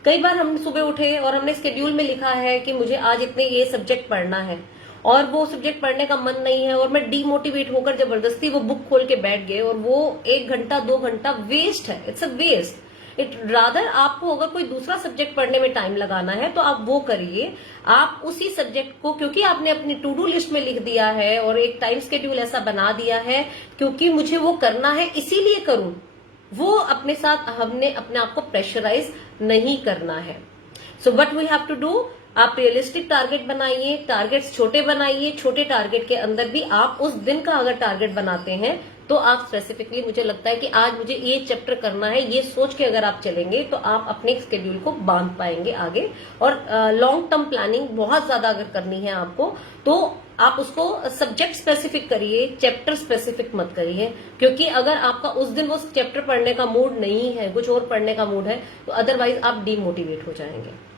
कई बार हम सुबह उठे और हमने स्केड्यूल में लिखा है कि मुझे आज इतने ये सब्जेक्ट पढ़ना है, और वो सब्जेक्ट पढ़ने का मन नहीं है, और मैं डीमोटिवेट होकर जबरदस्ती वो बुक खोल के बैठ गए, और वो 1 घंटा 2 घंटा वेस्ट है। It's a waste. It rather, आपको अगर कोई दूसरा सब्जेक्ट पढ़ने में टाइम लगाना है तो आप वो करिए। आप उसी सब्जेक्ट को, क्योंकि आपने अपनी टू डू लिस्ट में लिख दिया है और एक टाइम स्केड्यूल ऐसा बना दिया है क्योंकि मुझे वो करना है इसीलिए करूं, वो अपने साथ हमने अपने आप को प्रेशराइज नहीं करना है। So what we have to do, आप रियलिस्टिक टारगेट बनाइए, टारगेट्स छोटे बनाइए। छोटे टारगेट के अंदर भी आप उस दिन का अगर टारगेट बनाते हैं तो आप स्पेसिफिकली, मुझे लगता है कि आज मुझे ये चैप्टर करना है, ये सोच के अगर आप चलेंगे तो आप अपने स्केड्यूल को बांध पाएंगे आगे। और लॉन्ग टर्म प्लानिंग बहुत ज्यादा अगर करनी है आपको, तो आप उसको सब्जेक्ट स्पेसिफिक करिए, चैप्टर स्पेसिफिक मत करिए। क्योंकि अगर आपका उस दिन वो चैप्टर पढ़ने का मूड नहीं है, कुछ और पढ़ने का मूड है, तो अदरवाइज आप डीमोटिवेट हो जाएंगे।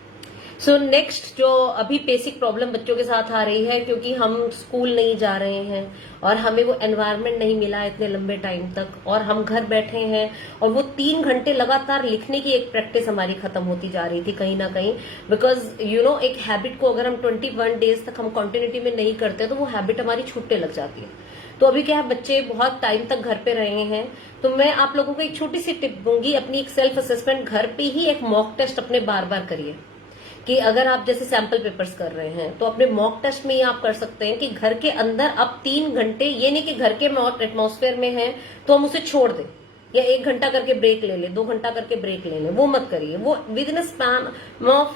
सो नेक्स्ट, जो अभी बेसिक प्रॉब्लम बच्चों के साथ आ रही है, क्योंकि हम स्कूल नहीं जा रहे हैं और हमें वो एनवायरनमेंट नहीं मिला इतने लंबे टाइम तक, और हम घर बैठे हैं, और वो 3 घंटे लगातार लिखने की एक प्रैक्टिस हमारी खत्म होती जा रही थी कहीं ना कहीं। बिकॉज यू नो, एक हैबिट को अगर हम 21 डेज तक हम कंटिन्यूटी में नहीं करते तो वो हैबिट हमारी छूटने लग जाती है। तो अभी क्या है, बच्चे बहुत टाइम तक घर पे रहे हैं, तो मैं आप लोगों को एक छोटी सी टिप दूंगी, अपनी एक सेल्फ असेसमेंट घर पे ही एक मॉक टेस्ट अपने बार बार करिए। कि अगर आप जैसे सैंपल पेपर्स कर रहे हैं तो अपने मॉक टेस्ट में ये आप कर सकते हैं कि घर के अंदर आप 3 घंटे, ये नहीं कि घर के एटमॉस्फेयर में है तो हम उसे छोड़ दें, या 1 घंटा करके ब्रेक ले लें, 2 घंटा करके ब्रेक ले लें, वो मत करिए। वो with in span of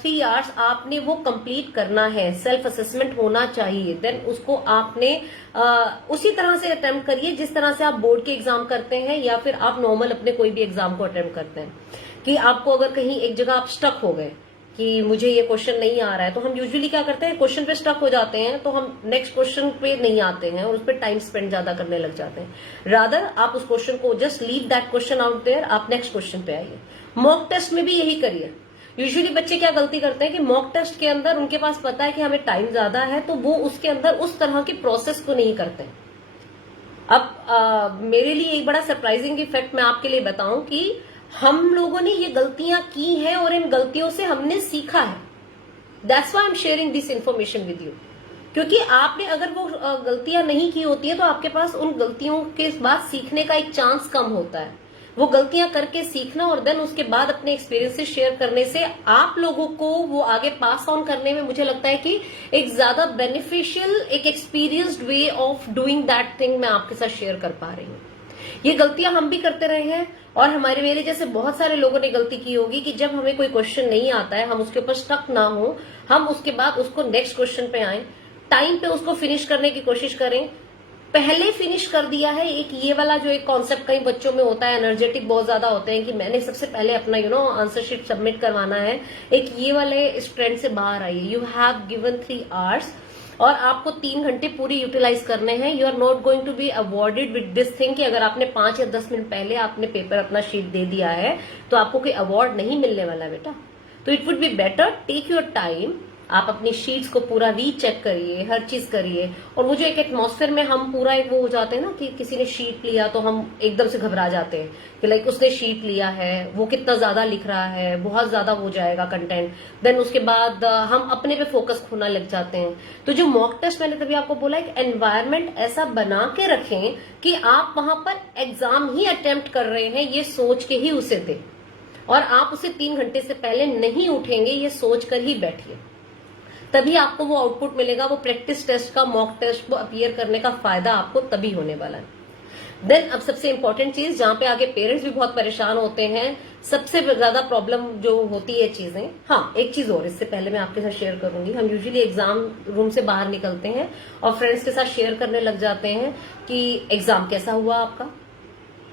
3 hours आपने वो कंप्लीट करना है। सेल्फ असेसमेंट होना चाहिए। देन उसको आपने उसी तरह से अटेम्प्ट करिए जिस तरह से आप बोर्ड के एग्जाम करते हैं, या फिर आप नॉर्मल अपने कोई भी एग्जाम को अटेम्प्ट करते हैं। कि आपको अगर कहीं एक जगह आप स्टक हो गए कि मुझे ये क्वेश्चन नहीं आ रहा है, तो हम यूजुअली क्या करते हैं, क्वेश्चन पे स्टक हो जाते हैं, तो हम नेक्स्ट क्वेश्चन पे नहीं आते हैं और उस पर टाइम स्पेंड ज्यादा करने लग जाते हैं। रादर आप उस क्वेश्चन को just leave that question out there, आप नेक्स्ट क्वेश्चन पे आइए। मॉक टेस्ट में भी यही करिए। यूजुअली बच्चे क्या गलती करते हैं कि मॉक टेस्ट के अंदर उनके पास पता है कि हमें टाइम ज्यादा है, तो वो उसके अंदर उस तरह के प्रोसेस को नहीं करते। अब मेरे लिए एक बड़ा सरप्राइजिंग इफेक्ट मैं आपके लिए बताऊं कि हम लोगों ने ये गलतियां की हैं और इन गलतियों से हमने सीखा है। That's why I am sharing this information with you. क्योंकि आपने अगर वो गलतियां नहीं की होती है तो आपके पास उन गलतियों के बाद सीखने का एक चांस कम होता है। वो गलतियां करके सीखना और देन उसके बाद अपने एक्सपीरियंसेस शेयर करने से आप लोगों को वो आगे पास ऑन करने में मुझे लगता है कि एक ज्यादा बेनिफिशियल, एक experienced way of doing that thing मैं आपके साथ शेयर कर पा रही हूँ। ये गलतियां हम भी करते रहे हैं और हमारे मेरे जैसे बहुत सारे लोगों ने गलती की होगी कि जब हमें कोई क्वेश्चन नहीं आता है, हम उसके ऊपर स्टक ना हो, हम उसके बाद उसको नेक्स्ट क्वेश्चन पे आए, टाइम पे उसको फिनिश करने की कोशिश करें। पहले फिनिश कर दिया है, एक ये वाला जो एक कॉन्सेप्ट कई बच्चों में होता है, एनर्जेटिक बहुत ज्यादा होते हैं कि मैंने सबसे पहले अपना आंसर शीट सबमिट करवाना है, एक ये वाले इस ट्रेंड से बाहर आइए। यू हैव गिवन 3 आवर्स और आपको 3 घंटे पूरी यूटिलाइज करने हैं। You are not going to be awarded with this thing कि अगर आपने 5 या 10 मिनट पहले आपने पेपर अपना शीट दे दिया है तो आपको कोई अवार्ड नहीं मिलने वाला बेटा। तो it would be better, take your time, आप अपनी शीट्स को पूरा रीचेक करिए, हर चीज करिए। और वो जो एक एटमॉस्फेयर में हम पूरा एक वो हो जाते हैं ना कि किसी ने शीट लिया तो हम एकदम से घबरा जाते हैं कि लाइक उसने शीट लिया है, वो कितना ज्यादा लिख रहा है, बहुत ज्यादा हो जाएगा कंटेंट, देन उसके बाद हम अपने पे फोकस खोना लग जाते हैं। तो जो मॉक टेस्ट मैंने तभी आपको बोला, एक एनवायरमेंट ऐसा बना के रखें कि आप वहां पर एग्जाम ही अटेम्प्ट कर रहे हैं ये सोच के ही उसे दें, और आप उसे 3 घंटे से पहले नहीं उठेंगे ये सोच कर ही बैठिए, तभी आपको वो आउटपुट मिलेगा। वो प्रैक्टिस टेस्ट का, मॉक टेस्ट को अपीयर करने का फायदा आपको तभी होने वाला है। देन अब सबसे इंपॉर्टेंट चीज जहां पे आगे पेरेंट्स भी बहुत परेशान होते हैं, सबसे ज्यादा प्रॉब्लम जो होती है चीजें, हाँ एक चीज और इससे पहले मैं आपके साथ शेयर करूंगी। हम यूजुअली एग्जाम रूम से बाहर निकलते हैं और फ्रेंड्स के साथ शेयर करने लग जाते हैं कि एग्जाम कैसा हुआ आपका,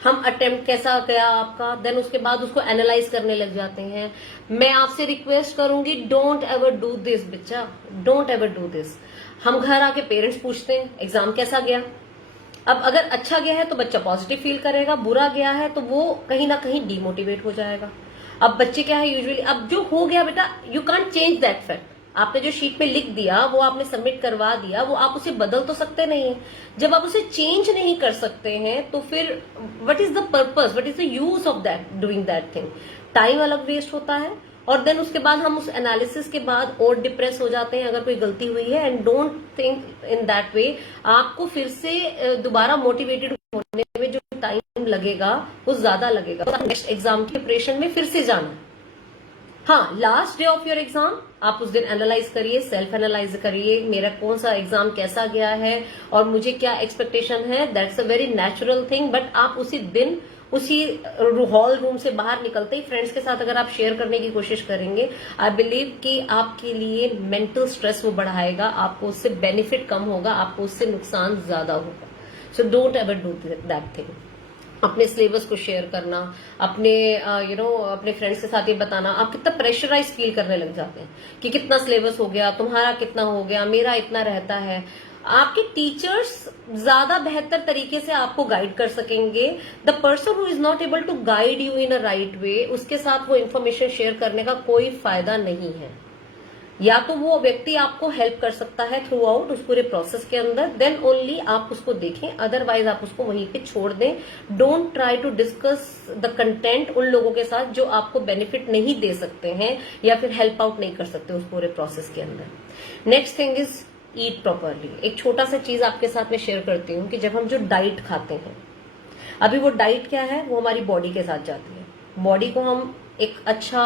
हम अटेम्प्ट कैसा गया आपका, देन उसके बाद उसको एनालाइज करने लग जाते हैं। मैं आपसे रिक्वेस्ट करूंगी, डोंट एवर डू दिस बच्चा, डोंट एवर डू दिस। हम घर आके पेरेंट्स पूछते हैं एग्जाम कैसा गया। अब अगर अच्छा गया है तो बच्चा पॉजिटिव फील करेगा, बुरा गया है तो वो कहीं ना कहीं डीमोटिवेट हो जाएगा। अब बच्चे क्या है यूजुअली, अब जो हो गया बेटा, you can't change that fact. आपने जो शीट पे लिख दिया, वो आपने सबमिट करवा दिया, वो आप उसे बदल तो सकते नहीं है। जब आप उसे चेंज नहीं कर सकते हैं तो फिर what is the purpose, what is the use of that, doing that thing. Time अलग वेस्ट होता है और देन उसके बाद हम उस एनालिसिस के बाद और डिप्रेस हो जाते हैं अगर कोई गलती हुई है। And don't think in that way. आपको फिर से दोबारा मोटिवेटेड होने में जो टाइम लगेगा वो ज्यादा लगेगा। नेक्स्ट एग्जाम की प्रिपरेशन में फिर से जाना। हाँ, last day of your exam आप उस दिन एनालाइज करिए, सेल्फ एनालाइज करिए, मेरा कौन सा एग्जाम कैसा गया है और मुझे क्या एक्सपेक्टेशन है। That's a very natural thing. But आप उसी दिन उसी हॉल रूम से बाहर निकलते ही फ्रेंड्स के साथ अगर आप शेयर करने की कोशिश करेंगे, आई बिलीव कि आपके लिए मेंटल स्ट्रेस वो बढ़ाएगा, आपको उससे बेनिफिट कम होगा, आपको उससे नुकसान ज्यादा होगा। So don't ever do that thing. अपने सिलेबस को शेयर करना, अपने अपने फ्रेंड्स के साथ ये बताना, आप कितना प्रेशराइज फील करने लग जाते हैं कि कितना सिलेबस हो गया, तुम्हारा कितना हो गया, मेरा इतना रहता है। आपके टीचर्स ज्यादा बेहतर तरीके से आपको गाइड कर सकेंगे। The person who is not able to guide you in a right way, उसके साथ वो इन्फॉर्मेशन शेयर करने का कोई फायदा नहीं है। या तो वो व्यक्ति आपको हेल्प कर सकता है थ्रू आउट उस पूरे प्रोसेस के अंदर, देन ओनली आप उसको देखें, अदरवाइज आप उसको वहीं पे छोड़ दें। Don't try to discuss the content उन लोगों के साथ जो आपको बेनिफिट नहीं दे सकते हैं या फिर हेल्प आउट नहीं कर सकते उस पूरे प्रोसेस के अंदर। Next thing is eat properly. एक छोटा सा चीज आपके साथ में शेयर करती हूँ कि जब हम जो डाइट खाते हैं, अभी वो डाइट क्या है, वो हमारी बॉडी के साथ जाती है। बॉडी को हम एक अच्छा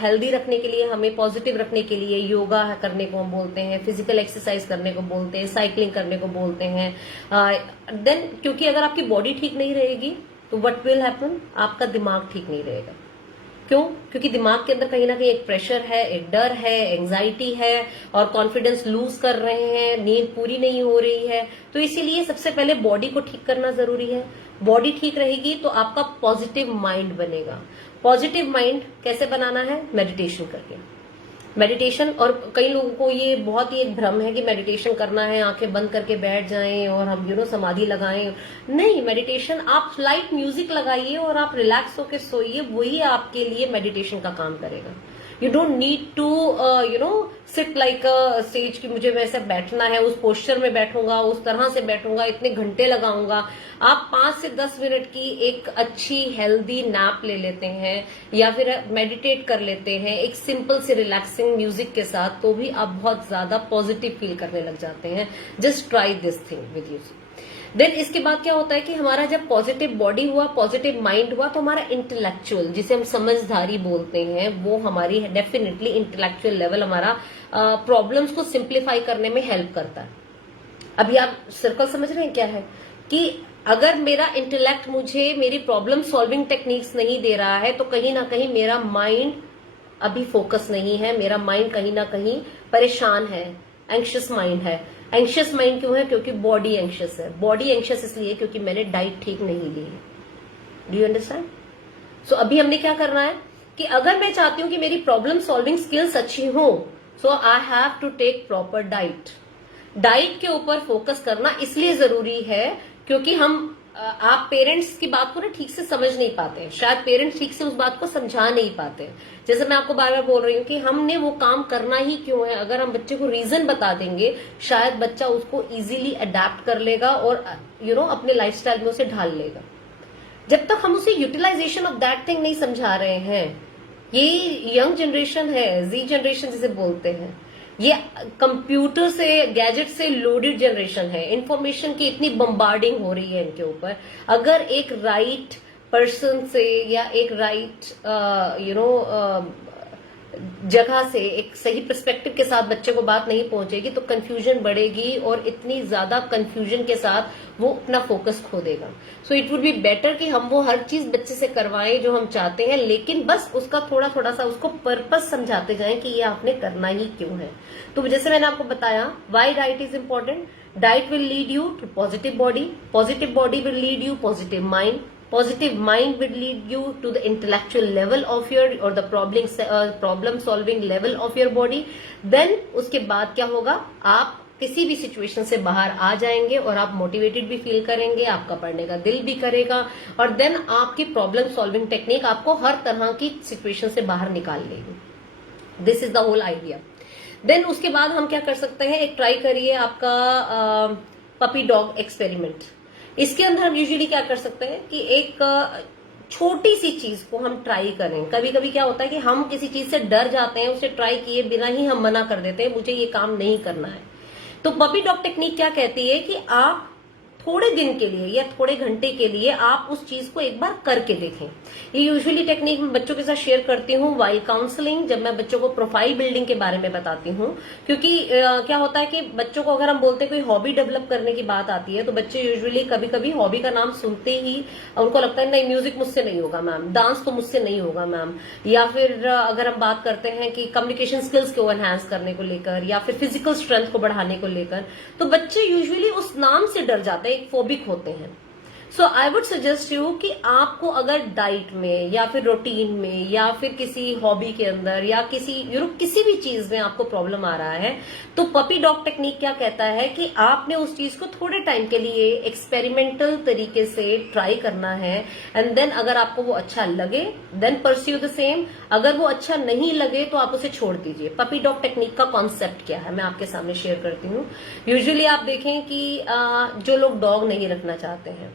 हेल्दी रखने के लिए, हमें पॉजिटिव रखने के लिए योगा करने को हम बोलते हैं, फिजिकल एक्सरसाइज करने को बोलते हैं, साइकिलिंग करने को बोलते हैं। देन क्योंकि अगर आपकी बॉडी ठीक नहीं रहेगी तो व्हाट विल हैपन, आपका दिमाग ठीक नहीं रहेगा। क्यों? क्योंकि दिमाग के अंदर कहीं ना कहीं एक प्रेशर है, एक डर है, एंजाइटी है और कॉन्फिडेंस लूज कर रहे हैं, नींद पूरी नहीं हो रही है। तो इसीलिए सबसे पहले बॉडी को ठीक करना जरूरी है। बॉडी ठीक रहेगी तो आपका पॉजिटिव माइंड बनेगा। पॉजिटिव माइंड कैसे बनाना है? मेडिटेशन करके। मेडिटेशन, और कई लोगों को ये बहुत ही एक भ्रम है कि मेडिटेशन करना है, आंखें बंद करके बैठ जाएं और हम समाधि लगाएं। नहीं, मेडिटेशन आप लाइट म्यूजिक लगाइए और आप रिलैक्स होकर सोइए, वही आपके लिए मेडिटेशन का काम करेगा। You don't need to sit like a stage कि मुझे वैसे बैठना है, उस पोस्चर में बैठूंगा, उस तरह से बैठूंगा, इतने घंटे लगाऊंगा। आप 5 से 10 मिनट की एक अच्छी हेल्दी नैप ले लेते हैं या फिर मेडिटेट कर लेते हैं एक सिंपल से रिलैक्सिंग म्यूजिक के साथ, तो भी आप बहुत ज्यादा पॉजिटिव फील करने लग जाते हैं। Just try this thing with you. Then इसके बाद क्या होता है कि हमारा जब पॉजिटिव बॉडी हुआ, पॉजिटिव माइंड हुआ, तो हमारा इंटेलेक्चुअल, जिसे हम समझदारी बोलते हैं, वो हमारी डेफिनेटली इंटेलेक्चुअल लेवल हमारा प्रॉब्लम्स को सिंप्लीफाई करने में हेल्प करता है। अभी आप सर्कल समझ रहे हैं क्या है कि अगर मेरा इंटेलेक्ट मुझे मेरी प्रॉब्लम सॉल्विंग टेक्निक्स नहीं दे रहा है, तो कहीं ना कहीं मेरा माइंड अभी फोकस नहीं है, मेरा माइंड कहीं ना कहीं परेशान है, एंग्शियस माइंड है। एंग्शियस माइंड क्यों है? क्योंकि बॉडी एंग्शियस है। बॉडी एंग्शियस इसलिए क्योंकि मैंने डाइट ठीक नहीं ली है। Do you understand? सो अभी हमने क्या करना है कि अगर मैं चाहती हूं कि मेरी प्रॉब्लम सॉल्विंग स्किल्स अच्छी हो, so I have to take proper diet. Diet के ऊपर फोकस करना इसलिए जरूरी है क्योंकि आप पेरेंट्स की बात को ना ठीक से समझ नहीं पाते हैं, शायद पेरेंट्स ठीक से उस बात को समझा नहीं पाते। जैसे मैं आपको बार बार बोल रही हूँ कि हमने वो काम करना ही क्यों है, अगर हम बच्चे को रीजन बता देंगे, शायद बच्चा उसको इजीली अडेप्ट कर लेगा और अपने लाइफस्टाइल में उसे ढाल लेगा। जब तक हम उसे यूटिलाइजेशन ऑफ दैट थिंग नहीं समझा रहे हैं, ये यंग जनरेशन है, जी जनरेशन जिसे बोलते हैं, ये कंप्यूटर से, गैजेट से लोडेड जनरेशन है, इंफॉर्मेशन की इतनी बम्बार्डिंग हो रही है इनके ऊपर। अगर एक राइट पर्सन से या एक राइट जगह से, एक सही पर्सपेक्टिव के साथ बच्चे को बात नहीं पहुंचेगी, तो कंफ्यूजन बढ़ेगी और इतनी ज्यादा कंफ्यूजन के साथ वो अपना फोकस खो देगा। So it would be better कि हम वो हर चीज बच्चे से करवाएं जो हम चाहते हैं, लेकिन बस उसका थोड़ा थोड़ा सा उसको पर्पस समझाते जाएं कि ये आपने करना ही क्यों है। तो जैसे मैंने आपको बताया, why diet is important. Diet will lead you to positive body will lead you positive mind, positive mind will lead you to the intellectual level of your or the problem solving level of your body. Then उसके बाद क्या होगा, आप किसी भी situation से बाहर आ जाएंगे और आप मोटिवेटेड भी फील करेंगे, आपका पढ़ने का दिल भी करेगा, और देन आपकी प्रॉब्लम सॉल्विंग टेक्निक आपको हर तरह की सिचुएशन से बाहर निकाल लेगी। This is the whole idea. Then उसके बाद हम क्या कर सकते हैं, एक ट्राई करिए आपका पपी डॉग एक्सपेरिमेंट। इसके अंदर हम यूजुअली क्या कर सकते हैं कि एक छोटी सी चीज को हम ट्राई करें। कभी कभी क्या होता है कि हम किसी चीज से डर जाते हैं, उसे ट्राई किए बिना ही हम मना कर देते हैं, मुझे ये काम नहीं करना है। तो पपी डॉग टेक्निक क्या कहती है कि आप थोड़े दिन के लिए या थोड़े घंटे के लिए आप उस चीज को एक बार करके देखें। ये यूजुअली टेक्निक मैं बच्चों के साथ शेयर करती हूँ वाइल काउंसलिंग, जब मैं बच्चों को प्रोफाइल बिल्डिंग के बारे में बताती हूँ। क्योंकि क्या होता है कि बच्चों को अगर हम बोलते हैं कोई हॉबी डेवलप करने की बात आती है, तो बच्चे यूजुअली कभी कभी हॉबी का नाम सुनते ही उनको लगता है नहीं, म्यूजिक मुझसे नहीं होगा मैम, डांस तो मुझसे नहीं होगा मैम, या फिर अगर हम बात करते हैं कि कम्युनिकेशन स्किल्स को एनहांस करने को लेकर या फिर फिजिकल स्ट्रेंथ को बढ़ाने को लेकर, तो बच्चे यूजुअली उस नाम से डर जाते हैं, एक फोबिक होते हैं। सो आई वुड सजेस्ट यू कि आपको अगर डाइट में या फिर रूटीन में या फिर किसी हॉबी के अंदर या किसी भी चीज में आपको प्रॉब्लम आ रहा है, तो पपी डॉग टेक्निक क्या कहता है कि आपने उस चीज को थोड़े टाइम के लिए एक्सपेरिमेंटल तरीके से ट्राई करना है, एंड देन अगर आपको वो अच्छा लगे देन परस्यू द सेम, अगर वो अच्छा नहीं लगे तो आप उसे छोड़ दीजिए। पपी डॉग टेक्निक का कॉन्सेप्ट क्या है मैं आपके सामने शेयर करती हूँ। यूजुअली आप देखें कि जो लोग डॉग नहीं रखना चाहते हैं,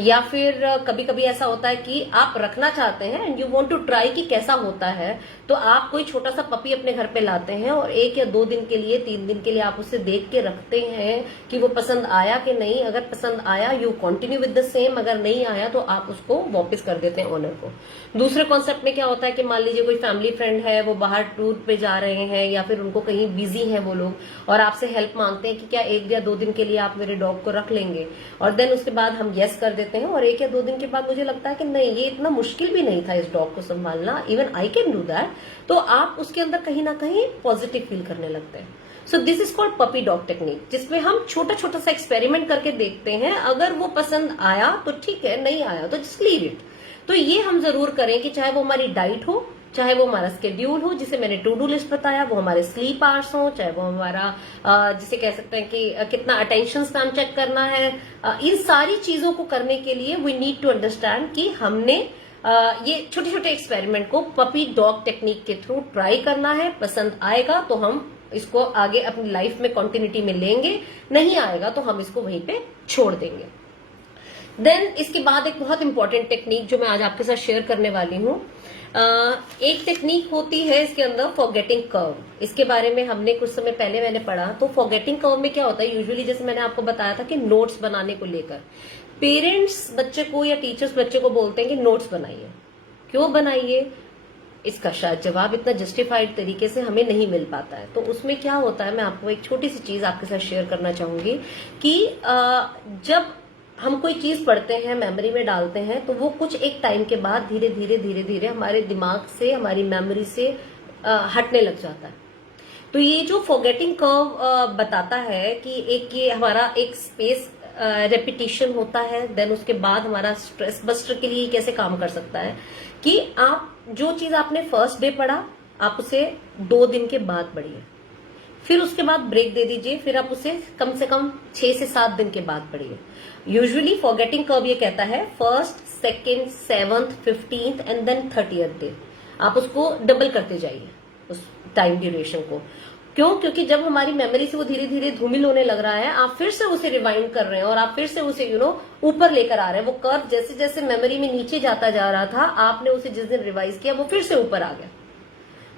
या फिर कभी कभी ऐसा होता है कि आप रखना चाहते हैं and you want to try कि कैसा होता है, तो आप कोई छोटा सा पपी अपने घर पे लाते हैं और 1 या 2 दिन के लिए, 3 दिन के लिए आप उसे देख के रखते हैं कि वो पसंद आया कि नहीं। अगर पसंद आया you continue with the same, अगर नहीं आया तो आप उसको वापस कर देते हैं ओनर को। दूसरे कॉन्सेप्ट में क्या होता है कि मान लीजिए कोई फैमिली फ्रेंड है, वो बाहर टूर पे जा रहे हैं या फिर उनको कहीं बिजी है वो लोग, और आपसे हेल्प मांगते हैं कि क्या 1 या 2 दिन के लिए आप मेरे डॉग को रख लेंगे, और देन उसके बाद हम यस कर देते हैं, और 1 या 2 दिन के बाद मुझे लगता है कि नहीं, ये इतना मुश्किल भी नहीं था इस डॉग को संभालना, even I can do that, तो आप उसके अंदर कहीं ना कहीं पॉजिटिव फील करने लगते हैं। सो this is called puppy dog technique, जिसमें हम छोटा छोटा सा एक्सपेरिमेंट करके देखते हैं, अगर वो पसंद आया तो ठीक है, नहीं आया तो जस्ट लीव इट। तो ये हम जरूर करें कि चाहे वो हमारी डाइट हो, चाहे वो हमारा स्केड्यूल हो जिसे मैंने टू डू लिस्ट बताया, वो हमारे स्लीप आवर्स हो, चाहे वो हमारा जिसे कह सकते हैं कि कितना अटेंशन स्पैन चेक करना है, इन सारी चीजों को करने के लिए वी नीड टू अंडरस्टैंड कि हमने ये छोटे छोटे एक्सपेरिमेंट को पपी डॉग टेक्निक के थ्रू ट्राई करना है। पसंद आएगा तो हम इसको आगे अपनी लाइफ में कंटिन्यूटी में लेंगे, नहीं आएगा तो हम इसको वहीं पे छोड़ देंगे। देन इसके बाद एक बहुत इंपॉर्टेंट टेक्निक जो मैं आज आपके साथ शेयर करने वाली हूँ, एक टेक्निक होती है इसके अंदर फॉरगेटिंग कर्व। इसके बारे में हमने कुछ समय पहले मैंने पढ़ा। तो फॉरगेटिंग कर्व में क्या होता है, यूजुअली जैसे मैंने आपको बताया था कि नोट्स बनाने को लेकर पेरेंट्स बच्चे को या टीचर्स बच्चे को बोलते हैं कि नोट्स बनाइए। क्यों बनाइए, इसका शायद जवाब इतना जस्टिफाइड तरीके से हमें नहीं मिल पाता है। तो उसमें क्या होता है, मैं आपको एक छोटी सी चीज आपके साथ शेयर करना चाहूंगी कि जब हम कोई चीज पढ़ते हैं, मेमोरी में डालते हैं, तो वो कुछ एक टाइम के बाद धीरे धीरे हमारे दिमाग से, हमारी मेमोरी से हटने लग जाता है। तो ये जो फॉरगेटिंग कर्व बताता है कि एक ये हमारा एक स्पेस रेपिटेशन होता है। देन उसके बाद हमारा स्ट्रेस बस्टर के लिए कैसे काम कर सकता है कि आप जो चीज आपने फर्स्ट डे पढ़ा, आप उसे 2 दिन के बाद पढ़िए, फिर उसके बाद ब्रेक दे दीजिए, फिर आप उसे कम से कम 6 से 7 दिन के बाद पढ़िए। यूजुअली फॉरगेटिंग कर्व ये कहता है first, second, 7th, 15th and then 30th day आप उसको डबल करते जाइए उस टाइम ड्यूरेशन को। क्यों? क्योंकि जब हमारी मेमोरी से वो धीरे धीरे धूमिल होने लग रहा है, आप फिर से उसे रिवाइंड कर रहे हैं और आप फिर से उसे ऊपर लेकर आ रहे हैं। वो कर्व जैसे जैसे मेमोरी में नीचे जाता जा रहा था, आपने उसे जिस दिन रिवाइज किया वो फिर से ऊपर आ गया।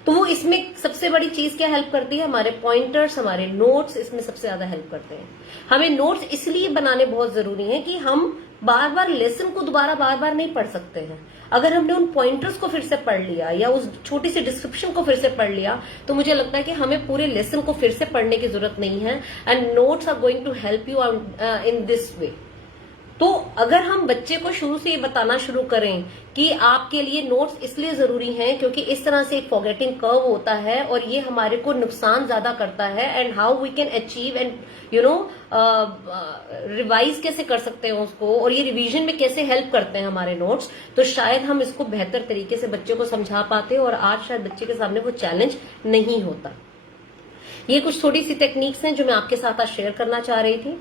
तो वो इसमें सबसे बड़ी चीज क्या हेल्प करती है, हमारे पॉइंटर्स, हमारे नोट्स इसमें सबसे ज्यादा हेल्प करते हैं। हमें नोट्स इसलिए बनाने बहुत जरूरी है कि हम बार बार लेसन को दोबारा बार बार नहीं पढ़ सकते हैं। अगर हमने उन पॉइंटर्स को फिर से पढ़ लिया या उस छोटी सी डिस्क्रिप्शन को फिर से पढ़ लिया, तो मुझे लगता है कि हमें पूरे लेसन को फिर से पढ़ने की जरूरत नहीं है। And notes are going to help you in this way. तो अगर हम बच्चे को शुरू से ये बताना शुरू करें कि आपके लिए नोट्स इसलिए जरूरी हैं क्योंकि इस तरह से एक फॉरगेटिंग कर्व होता है और ये हमारे को नुकसान ज्यादा करता है, and how we can achieve and revise कैसे कर सकते हैं उसको, और ये रिवीजन में कैसे हेल्प करते हैं हमारे नोट्स, तो शायद हम इसको बेहतर तरीके से बच्चे को समझा पाते और आज शायद बच्चे के सामने वो चैलेंज नहीं होता। ये कुछ थोड़ी सी टेक्निक्स हैं जो मैं आपके साथ आज शेयर करना चाह रही थी।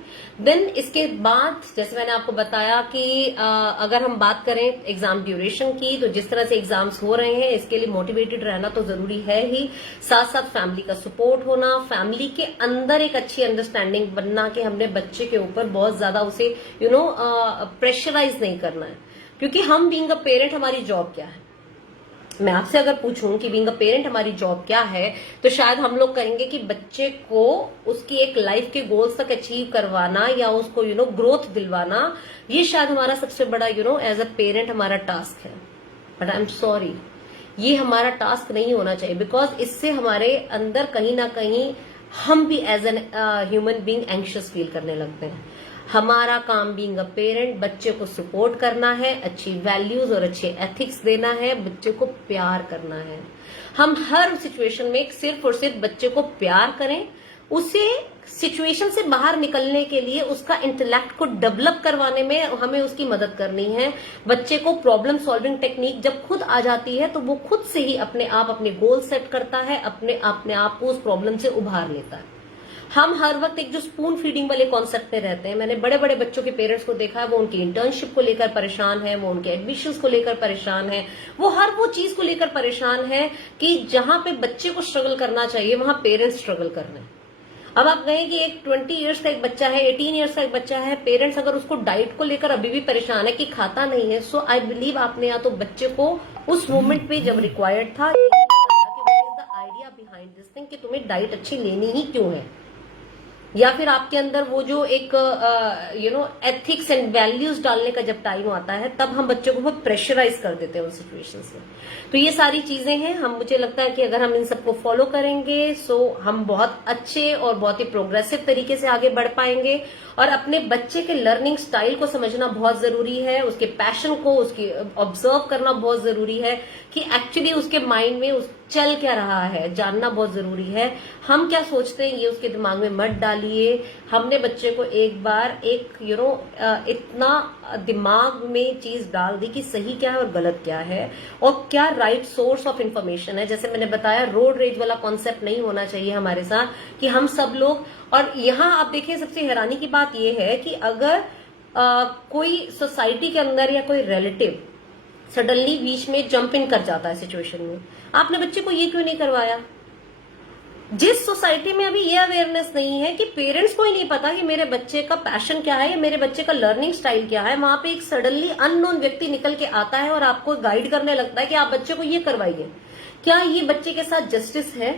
देन इसके बाद जैसे मैंने आपको बताया कि अगर हम बात करें एग्जाम ड्यूरेशन की, तो जिस तरह से एग्जाम्स हो रहे हैं इसके लिए मोटिवेटेड रहना तो जरूरी है ही, साथ साथ फैमिली का सपोर्ट होना, फैमिली के अंदर एक अच्छी अंडरस्टैंडिंग बनना कि हमने बच्चे के ऊपर बहुत ज्यादा उसे प्रेशराइज नहीं करना है। क्योंकि हम बीइंग अ पेरेंट, हमारी जॉब क्या है, मैं आपसे अगर पूछूं कि बीइंग अ पेरेंट हमारी जॉब क्या है, तो शायद हम लोग कहेंगे कि बच्चे को उसकी एक लाइफ के गोल्स तक अचीव करवाना या उसको ग्रोथ दिलवाना, ये शायद हमारा सबसे बड़ा एज अ पेरेंट हमारा टास्क है। बट आई एम सॉरी, ये हमारा टास्क नहीं होना चाहिए, बिकॉज इससे हमारे अंदर कहीं ना कहीं हम भी as an human being anxious फील करने लगते हैं। हमारा काम बीइंग अ पेरेंट बच्चे को सपोर्ट करना है, अच्छी वैल्यूज और अच्छे एथिक्स देना है, बच्चे को प्यार करना है। हम हर सिचुएशन में सिर्फ और सिर्फ बच्चे को प्यार करें, उसे सिचुएशन से बाहर निकलने के लिए उसका इंटेलेक्ट को डेवलप करवाने में हमें उसकी मदद करनी है। बच्चे को प्रॉब्लम सॉल्विंग टेक्निक जब खुद आ जाती है तो वो खुद से ही अपने आप अपने गोल सेट करता है, अपने आप को उस प्रॉब्लम से उभार लेता है। हम हर वक्त एक जो स्पून फीडिंग वाले कॉन्सेप्ट में रहते हैं। मैंने बड़े बड़े बच्चों के पेरेंट्स को देखा है, वो उनकी इंटर्नशिप को लेकर परेशान है, वो उनके एडमिशंस को लेकर परेशान है, वो हर वो चीज को लेकर परेशान है कि जहां पे बच्चे को स्ट्रगल करना चाहिए वहां पेरेंट्स स्ट्रगल कर रहे हैं। अब आप कहें कि एक 20 इयर्स का एक बच्चा है, 18 इयर्स का एक बच्चा है, पेरेंट्स अगर उसको डाइट को लेकर अभी भी परेशान है कि खाता नहीं है, सो आई बिलीव आपने या तो बच्चे को उस मोमेंट पे जब रिक्वायर्ड था यही बताया कि what is the idea behind this thing, कि तुम्हें डाइट अच्छी लेनी ही क्यों है, या फिर आपके अंदर वो जो एक एथिक्स एंड वैल्यूज डालने का जब टाइम आता है तब हम बच्चों को बहुत प्रेशराइज कर देते हैं उन सिचुएशंस में। तो ये सारी चीजें हैं, हम मुझे लगता है कि अगर हम इन सबको फॉलो करेंगे सो हम बहुत अच्छे और बहुत ही प्रोग्रेसिव तरीके से आगे बढ़ पाएंगे। और अपने बच्चे के लर्निंग स्टाइल को समझना बहुत जरूरी है, उसके पैशन को उसकी ऑब्जर्व करना बहुत जरूरी है कि एक्चुअली उसके माइंड में उस चल क्या रहा है जानना बहुत जरूरी है। हम क्या सोचते हैं ये उसके दिमाग में मत डालिए। हमने बच्चे को एक बार एक इतना दिमाग में चीज डाल दी कि सही क्या है और गलत क्या है और क्या राइट सोर्स ऑफ इंफॉर्मेशन है। जैसे मैंने बताया, रोड रेज वाला कॉन्सेप्ट नहीं होना चाहिए हमारे साथ कि हम सब लोग। और यहाँ आप देखिए सबसे हैरानी की बात यह है कि अगर कोई सोसाइटी के अंदर या कोई रिलेटिव सडनली बीच में जंप इन कर जाता है सिचुएशन में। आपने बच्चे को ये क्यों नहीं करवाया? जिस सोसाइटी में अभी ये अवेयरनेस नहीं है कि पेरेंट्स को ही नहीं पता कि मेरे बच्चे का पैशन क्या है या मेरे बच्चे का लर्निंग स्टाइल क्या है, वहां पे एक सडनली अननोन व्यक्ति निकल के आता है और आपको गाइड करने लगता है कि आप बच्चे को ये करवाइए, क्या ये बच्चे के साथ जस्टिस है?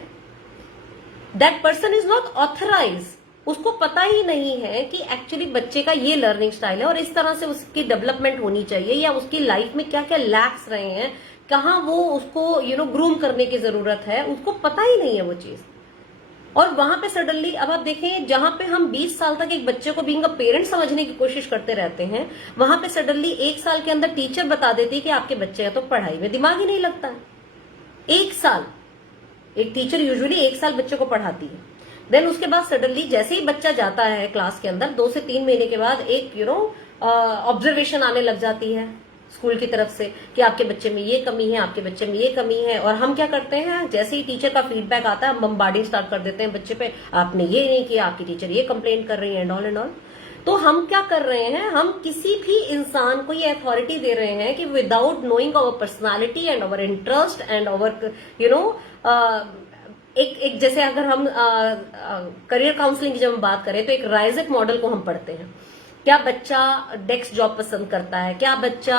That person is not authorise. उसको पता ही नहीं है कि एक्चुअली बच्चे का ये लर्निंग स्टाइल है और इस तरह से उसकी डेवलपमेंट होनी चाहिए, या उसकी लाइफ में क्या क्या लैक्स रहे हैं, कहाँ वो उसको ग्रूम करने की जरूरत है, उसको पता ही नहीं है वो चीज। और वहां पे सडनली अब आप देखें, जहां पे हम 20 साल तक एक बच्चे को बीइंग अ पेरेंट समझने की कोशिश करते रहते हैं, वहां पे सडनली 1 साल के अंदर टीचर बता देती है कि आपके बच्चे का तो पढ़ाई में दिमाग ही नहीं लगता है। 1 साल एक टीचर यूजुअली 1 साल बच्चे को पढ़ाती है। देन उसके बाद सडनली जैसे ही बच्चा जाता है क्लास के अंदर, 2 से 3 महीने के बाद एक ऑब्जर्वेशन आने लग जाती है स्कूल की तरफ से कि आपके बच्चे में ये कमी है, आपके बच्चे में ये कमी है। और हम क्या करते हैं, जैसे ही टीचर का फीडबैक आता है हम बम्बार्डिंग स्टार्ट कर देते हैं बच्चे पे, आपने ये नहीं किया, आपकी टीचर ये कंप्लेंट कर रही है, एंड ऑल। तो हम क्या कर रहे हैं, हम किसी भी इंसान को ये अथॉरिटी दे रहे हैं कि without knowing our personality and our interest and our एक जैसे अगर हम करियर काउंसलिंग की जब हम बात करें तो एक राइजेट मॉडल को हम पढ़ते हैं। क्या बच्चा डेस्क जॉब पसंद करता है, क्या बच्चा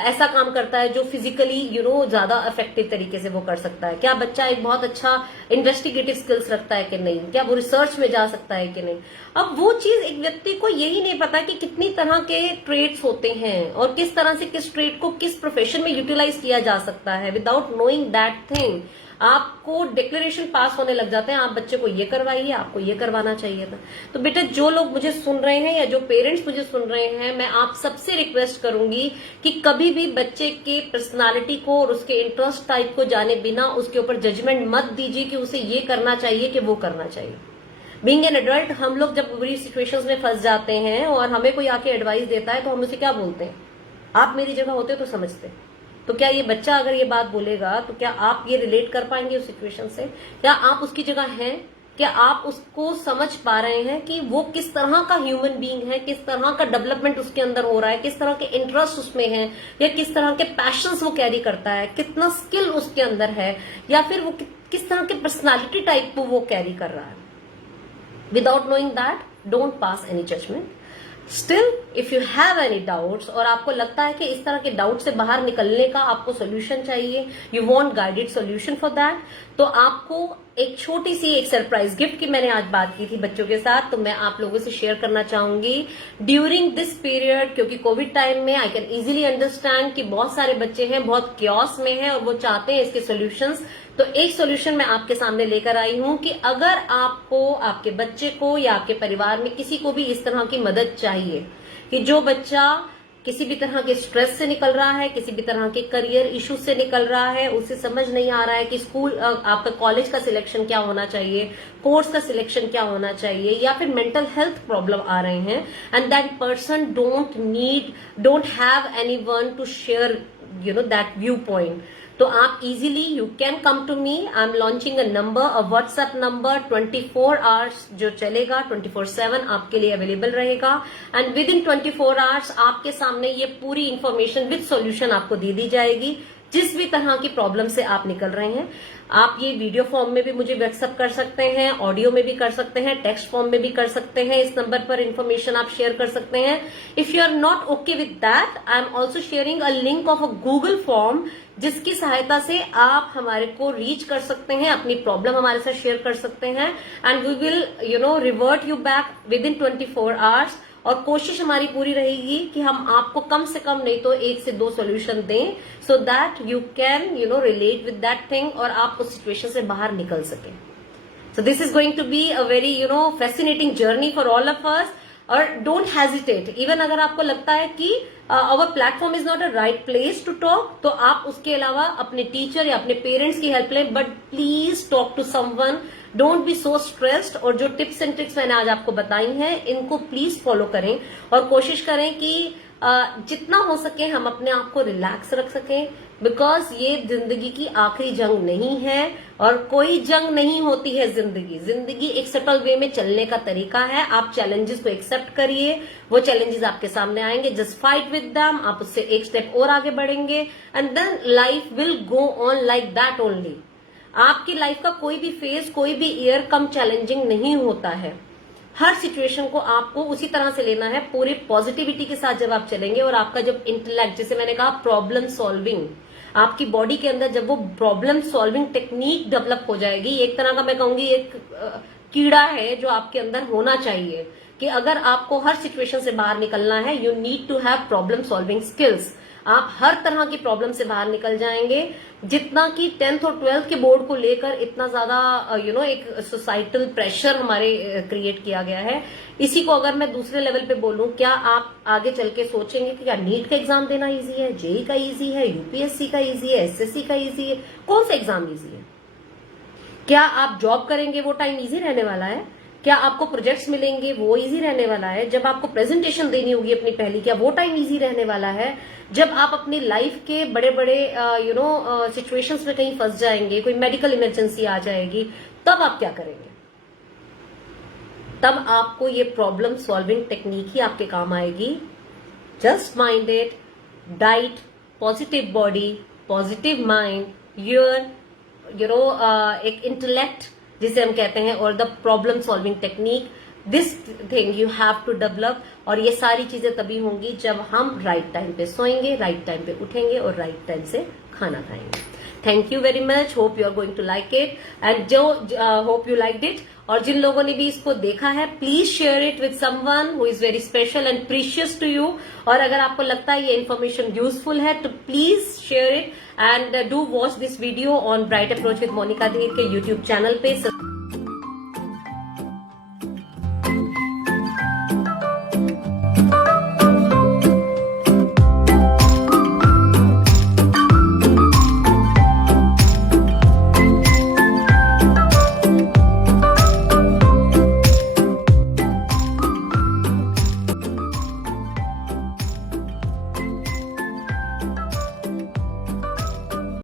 ऐसा काम करता है जो फिजिकली ज्यादा इफेक्टिव तरीके से वो कर सकता है, क्या बच्चा एक बहुत अच्छा इन्वेस्टिगेटिव स्किल्स रखता है कि नहीं, क्या वो रिसर्च में जा सकता है कि नहीं। अब वो चीज एक व्यक्ति को यही नहीं पता कि कितनी तरह के ट्रेड्स होते हैं और किस तरह से किस ट्रेड को किस प्रोफेशन में यूटिलाइज किया जा सकता है। विदाउट नोइंग दैट थिंग आपको डिक्लेरेशन पास होने लग जाते हैं, आप बच्चे को ये करवाइए, आपको ये करवाना चाहिए था। तो बेटा जो लोग मुझे सुन रहे हैं या जो पेरेंट्स मुझे सुन रहे हैं, मैं आप सबसे रिक्वेस्ट करूंगी कि कभी भी बच्चे के पर्सनालिटी को और उसके इंटरेस्ट टाइप को जाने बिना उसके ऊपर जजमेंट मत दीजिए कि उसे ये करना चाहिए कि वो करना चाहिए। बीइंग एन एडल्ट हम लोग जब बुरी सिचुएशंस में फंस जाते हैं और हमें कोई आके एडवाइस देता है तो हम उसे क्या बोलते हैं, आप मेरी जगह होते तो समझते। तो क्या ये बच्चा अगर ये बात बोलेगा तो क्या आप ये रिलेट कर पाएंगे उस सिचुएशन से? क्या आप उसकी जगह हैं? क्या आप उसको समझ पा रहे हैं कि वो किस तरह का ह्यूमन बीइंग है, किस तरह का डेवलपमेंट उसके अंदर हो रहा है, किस तरह के इंटरेस्ट उसमें है, या किस तरह के पैशंस वो कैरी करता है, कितना स्किल उसके अंदर है, या फिर वो किस तरह के पर्सनालिटी टाइप को वो कैरी कर रहा है। Without knowing that don't pass any judgement. Still if you have any doubts और आपको लगता है कि इस तरह के डाउट से बाहर निकलने का आपको सोल्यूशन चाहिए, you want guided solution for that, तो आपको एक छोटी सी एक सरप्राइज गिफ्ट की मैंने आज बात की थी बच्चों के साथ, तो मैं आप लोगों से शेयर करना चाहूंगी ड्यूरिंग दिस पीरियड। क्योंकि कोविड टाइम में आई कैन इजीली अंडरस्टैंड कि बहुत सारे बच्चे हैं बहुत क्योस में हैं और वो चाहते हैं इसके सोल्यूशंस। तो एक सोल्यूशन मैं आपके सामने लेकर आई हूं कि अगर आपको आपके बच्चे को या आपके परिवार में किसी को भी इस तरह की मदद चाहिए कि जो बच्चा किसी भी तरह के स्ट्रेस से निकल रहा है, किसी भी तरह के करियर इश्यू से निकल रहा है, उसे समझ नहीं आ रहा है कि स्कूल आपका कॉलेज का सिलेक्शन क्या होना चाहिए, कोर्स का सिलेक्शन क्या होना चाहिए, या फिर मेंटल हेल्थ प्रॉब्लम आ रहे हैं, and that person don't have anyone to share that view point, तो आप easily you can come to me. I am launching a number, a WhatsApp number 24 hours जो चलेगा, 24/7 आपके लिए अवेलेबल रहेगा, एंड विद इन 24 आवर्स आपके सामने ये पूरी इंफॉर्मेशन विद सॉल्यूशन आपको दे दी जाएगी। जिस भी तरह की प्रॉब्लम से आप निकल रहे हैं, आप ये वीडियो फॉर्म में भी मुझे व्हाट्सएप कर सकते हैं, ऑडियो में भी कर सकते हैं, टेक्स्ट फॉर्म में भी कर सकते हैं, इस नंबर पर इंफॉर्मेशन आप शेयर कर सकते हैं। If you are not okay with that, I am also sharing a link of a Google form जिसकी सहायता से आप हमारे को रीच कर सकते हैं, अपनी प्रॉब्लम हमारे साथ शेयर कर सकते हैं, and we will revert you back within 24 hours. और कोशिश हमारी पूरी रहेगी कि हम आपको कम से कम नहीं तो 1 से 2 सॉल्यूशन दें, so that you can relate with that thing और आप उस सिचुएशन से बाहर निकल सके। So this is going to be a very fascinating journey for all of us. और डोंट हेजिटेट, इवन अगर आपको लगता है कि our platform is not a right place to talk, तो आप उसके अलावा अपने टीचर या अपने पेरेंट्स की हेल्प लें, but please talk to someone, don't be so stressed. और जो टिप्स एंड ट्रिक्स मैंने आज आपको बताई हैं इनको प्लीज फॉलो करें और कोशिश करें कि जितना हो सके हम अपने आप को रिलैक्स रख सकें, बिकॉज ये जिंदगी की आखिरी जंग नहीं है और कोई जंग नहीं होती है। जिंदगी एक सटल वे में चलने का तरीका है। आप चैलेंजेस को एक्सेप्ट करिए, वो चैलेंजेस आपके सामने आएंगे, जस्ट फाइट विद देम, आप उससे एक स्टेप और आगे बढ़ेंगे and then life will go on like that only. आपकी लाइफ का कोई भी फेज, कोई भी ईयर कम चैलेंजिंग नहीं होता है। हर सिचुएशन को आपको उसी तरह से लेना है, पूरी पॉजिटिविटी के साथ जब आप चलेंगे और आपका जब इंटेलेक्ट, जैसे मैंने कहा प्रॉब्लम सॉल्विंग, आपकी बॉडी के अंदर जब वो प्रॉब्लम सॉल्विंग टेक्निक डेवलप हो जाएगी, एक तरह का मैं कहूंगी एक कीड़ा है जो आपके अंदर होना चाहिए कि अगर आपको हर सिचुएशन से बाहर निकलना है, you need to have problem solving skills. आप हर तरह की प्रॉब्लम से बाहर निकल जाएंगे। जितना कि 10th और 12th के बोर्ड को लेकर इतना ज्यादा एक सोसाइटल प्रेशर हमारे क्रिएट किया गया है, इसी को अगर मैं दूसरे लेवल पे बोलूं, क्या आप आगे चल के सोचेंगे कि क्या नीट का एग्जाम देना इजी है, जेई का इजी है, यूपीएससी का इजी है, एसएससी का इजी है? कौन सा एग्जाम इजी है? क्या आप जॉब करेंगे वो टाइम इजी रहने वाला है? क्या आपको प्रोजेक्ट्स मिलेंगे वो इजी रहने वाला है? जब आपको प्रेजेंटेशन देनी होगी अपनी पहली, क्या वो टाइम इजी रहने वाला है? जब आप अपनी लाइफ के बड़े बड़े सिचुएशंस में कहीं फंस जाएंगे, कोई मेडिकल इमरजेंसी आ जाएगी, तब आप क्या करेंगे? तब आपको ये प्रॉब्लम सॉल्विंग टेक्निक ही आपके काम आएगी। Just mind it, diet, positive body, positive mind, your एक इंटेलेक्ट जिसे हम कहते हैं, और the problem solving technique, this thing you have to develop. और ये सारी चीजें तभी होंगी जब हम राइट टाइम पे सोएंगे, राइट टाइम पे उठेंगे और राइट टाइम से खाना खाएंगे। Thank you very much, hope you are going to like it and hope you like it. और जिन लोगों ने भी इसको देखा है, please share it with someone who is very special and precious to you. और अगर आपको लगता है ये इन्फॉर्मेशन यूजफुल है तो please share it and do watch this video on Bright Approach with Monika Dhir के यूट्यूब चैनल पे।